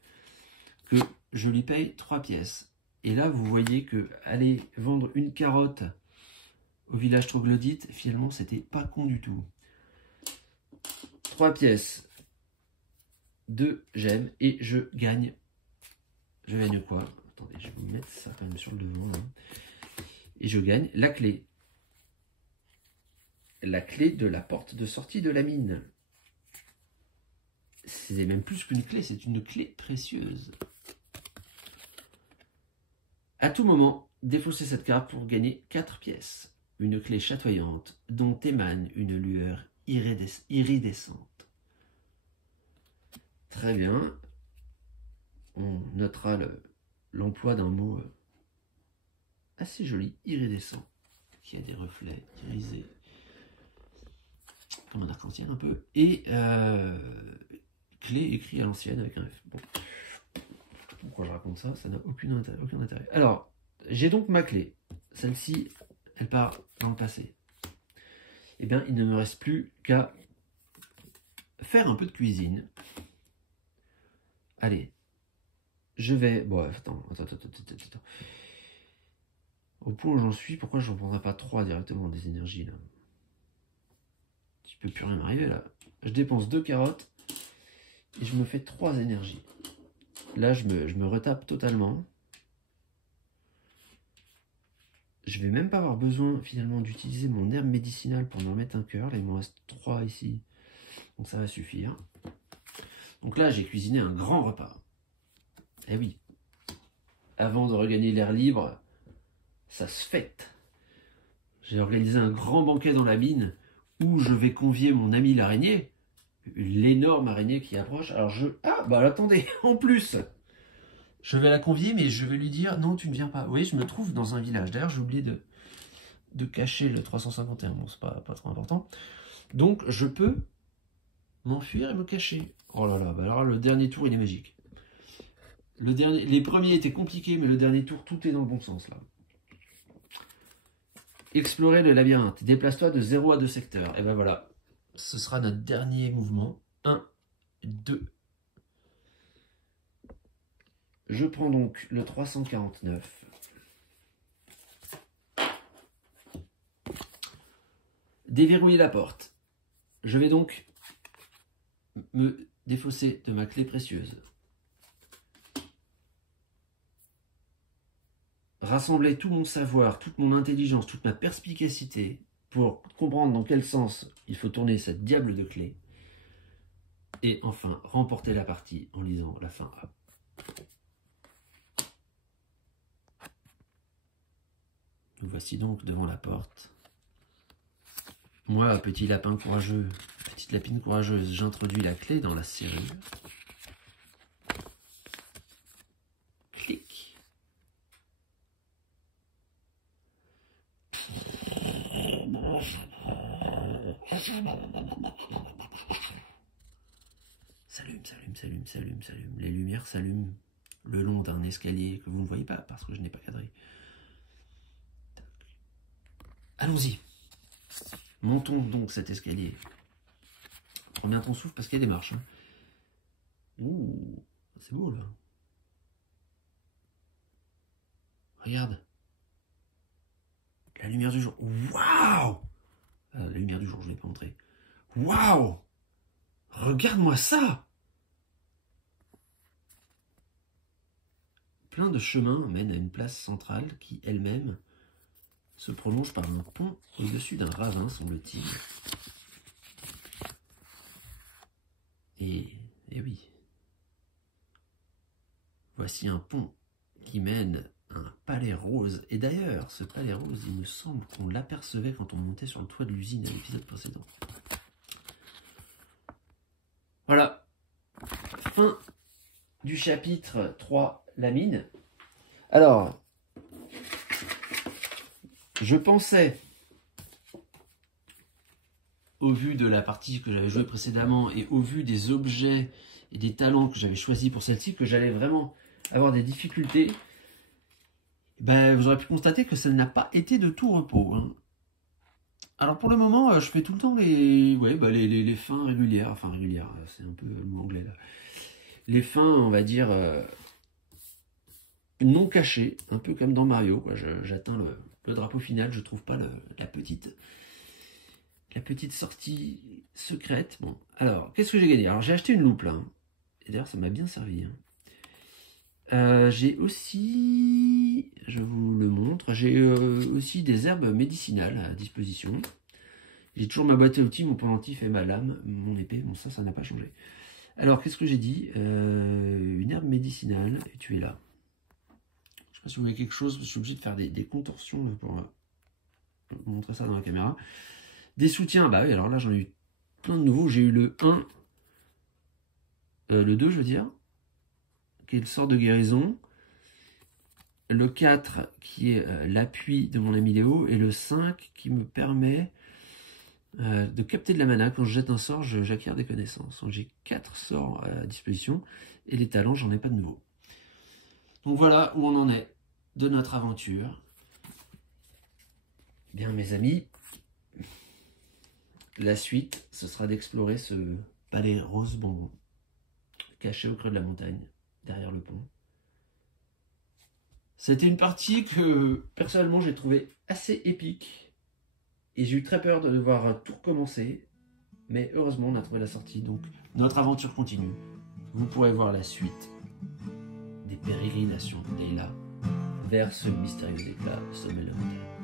Que je lui paye 3 pièces. Et là, vous voyez que aller vendre une carotte au village troglodyte, finalement, c'était pas con du tout. 3 pièces, 2 gemmes, et je gagne. Je gagne quoi? Attendez, je vais vous mettre ça quand même sur le devant. Là. Et je gagne la clé. La clé de la porte de sortie de la mine. C'est même plus qu'une clé, c'est une clé précieuse. À tout moment, défaussez cette carte pour gagner 4 pièces. Une clé chatoyante dont émane une lueur iridescente. Très bien. On notera l'emploi d'un mot assez joli, iridescent, qui a des reflets irisés, comme un arc-en-ciel un peu, et clé écrit à l'ancienne avec un F. Bon. Pourquoi je raconte ça? Ça n'a aucun intérêt. Alors, j'ai donc ma clé. Celle-ci, elle part dans le passé. Eh bien, il ne me reste plus qu'à faire un peu de cuisine. Allez, je vais... Bon, attends. Au point où j'en suis, pourquoi je ne prendrais pas 3 directement des énergies, là? Il ne peut plus rien m'arriver, là. Je dépense 2 carottes et je me fais 3 énergies. Là, je me retape totalement. Je vais même pas avoir besoin, finalement, d'utiliser mon herbe médicinale pour me remettre un cœur. Là, il m'en reste 3 ici. Donc, ça va suffire. Donc là, j'ai cuisiné un grand repas. Eh oui. Avant de regagner l'air libre, ça se fête. J'ai organisé un grand banquet dans la mine où je vais convier mon ami l'araignée, l'énorme araignée qui approche. Alors ah, bah attendez, en plus, je vais la convier, mais je vais lui dire, non, tu ne viens pas. Vous voyez, je me trouve dans un village. D'ailleurs, j'ai oublié de cacher le 351. Bon, c'est pas trop important. Donc, je peux m'enfuir et me cacher. Oh là là, bah alors le dernier tour, il est magique. Les premiers étaient compliqués, mais le dernier tour, tout est dans le bon sens, là. Explorer le labyrinthe. Déplace-toi de 0 à 2 secteurs. Et ben voilà. Ce sera notre dernier mouvement. 1, 2. Je prends donc le 349. Déverrouiller la porte. Je vais donc me défausser de ma clé précieuse. Rassembler tout mon savoir, toute mon intelligence, toute ma perspicacité pour comprendre dans quel sens il faut tourner cette diable de clé. Et enfin, remporter la partie en lisant la fin A. Nous voici donc devant la porte. Moi, petit lapin courageux, petite lapine courageuse, j'introduis la clé dans la serrure. Clic. S'allume. Les lumières s'allument le long d'un escalier que vous ne voyez pas parce que je n'ai pas cadré. Allons-y. Montons donc cet escalier. Prends bien ton souffle parce qu'il y a des marches. Hein. Ouh, c'est beau là. Regarde. La lumière du jour. Waouh! La lumière du jour, je ne l'ai pas montré. Waouh! Regarde-moi ça! Plein de chemins mènent à une place centrale qui, elle-même, se prolonge par un pont au-dessus d'un ravin, semble-t-il. Et oui. Voici un pont qui mène à un palais rose. Et d'ailleurs, ce palais rose, il me semble qu'on l'apercevait quand on montait sur le toit de l'usine à l'épisode précédent. Voilà. Fin du chapitre 3, la mine. Alors, je pensais, au vu de la partie que j'avais jouée précédemment et au vu des objets et des talents que j'avais choisis pour celle-ci, que j'allais vraiment avoir des difficultés. Ben, vous aurez pu constater que ça n'a pas été de tout repos. Hein. Alors pour le moment, je fais tout le temps les fins régulières. Enfin régulières, c'est un peu le mot anglais là. Les fins, on va dire, non cachées, un peu comme dans Mario. J'atteins le drapeau final, je trouve pas la petite sortie secrète. Bon, alors, qu'est-ce que j'ai gagné? Alors j'ai acheté une loupe là. Hein. Et d'ailleurs, ça m'a bien servi. Hein. J'ai aussi, je vous le montre, j'ai aussi des herbes médicinales à disposition. J'ai toujours ma boîte à outils, mon pendentif et ma lame, mon épée. Bon, ça n'a pas changé. Alors, qu'est-ce que j'ai dit? Une herbe médicinale, et tu es là. Je sais pas si vous voyez quelque chose, je suis obligé de faire des contorsions là, pour vous montrer ça dans la caméra. Des soutiens, bah oui, alors là j'en ai eu plein de nouveaux. J'ai eu le 1, le 2 je veux dire, qui est le sort de guérison. Le 4 qui est l'appui de mon ami Léo. Et le 5 qui me permet de capter de la mana. Quand je jette un sort, j'acquiers des connaissances. Donc j'ai 4 sorts à disposition. Et les talents, j'en ai pas de nouveaux. Donc voilà où on en est de notre aventure. Bien mes amis, la suite, ce sera d'explorer ce palais rose bonbon, caché au creux de la montagne, derrière le pont. C'était une partie que, personnellement, j'ai trouvé assez épique. Et j'ai eu très peur de devoir tout recommencer. Mais heureusement, on a trouvé la sortie. Donc, notre aventure continue. Vous pourrez voir la suite des pérégrinations d'Ayla vers ce mystérieux éclat au sommet de la montagne.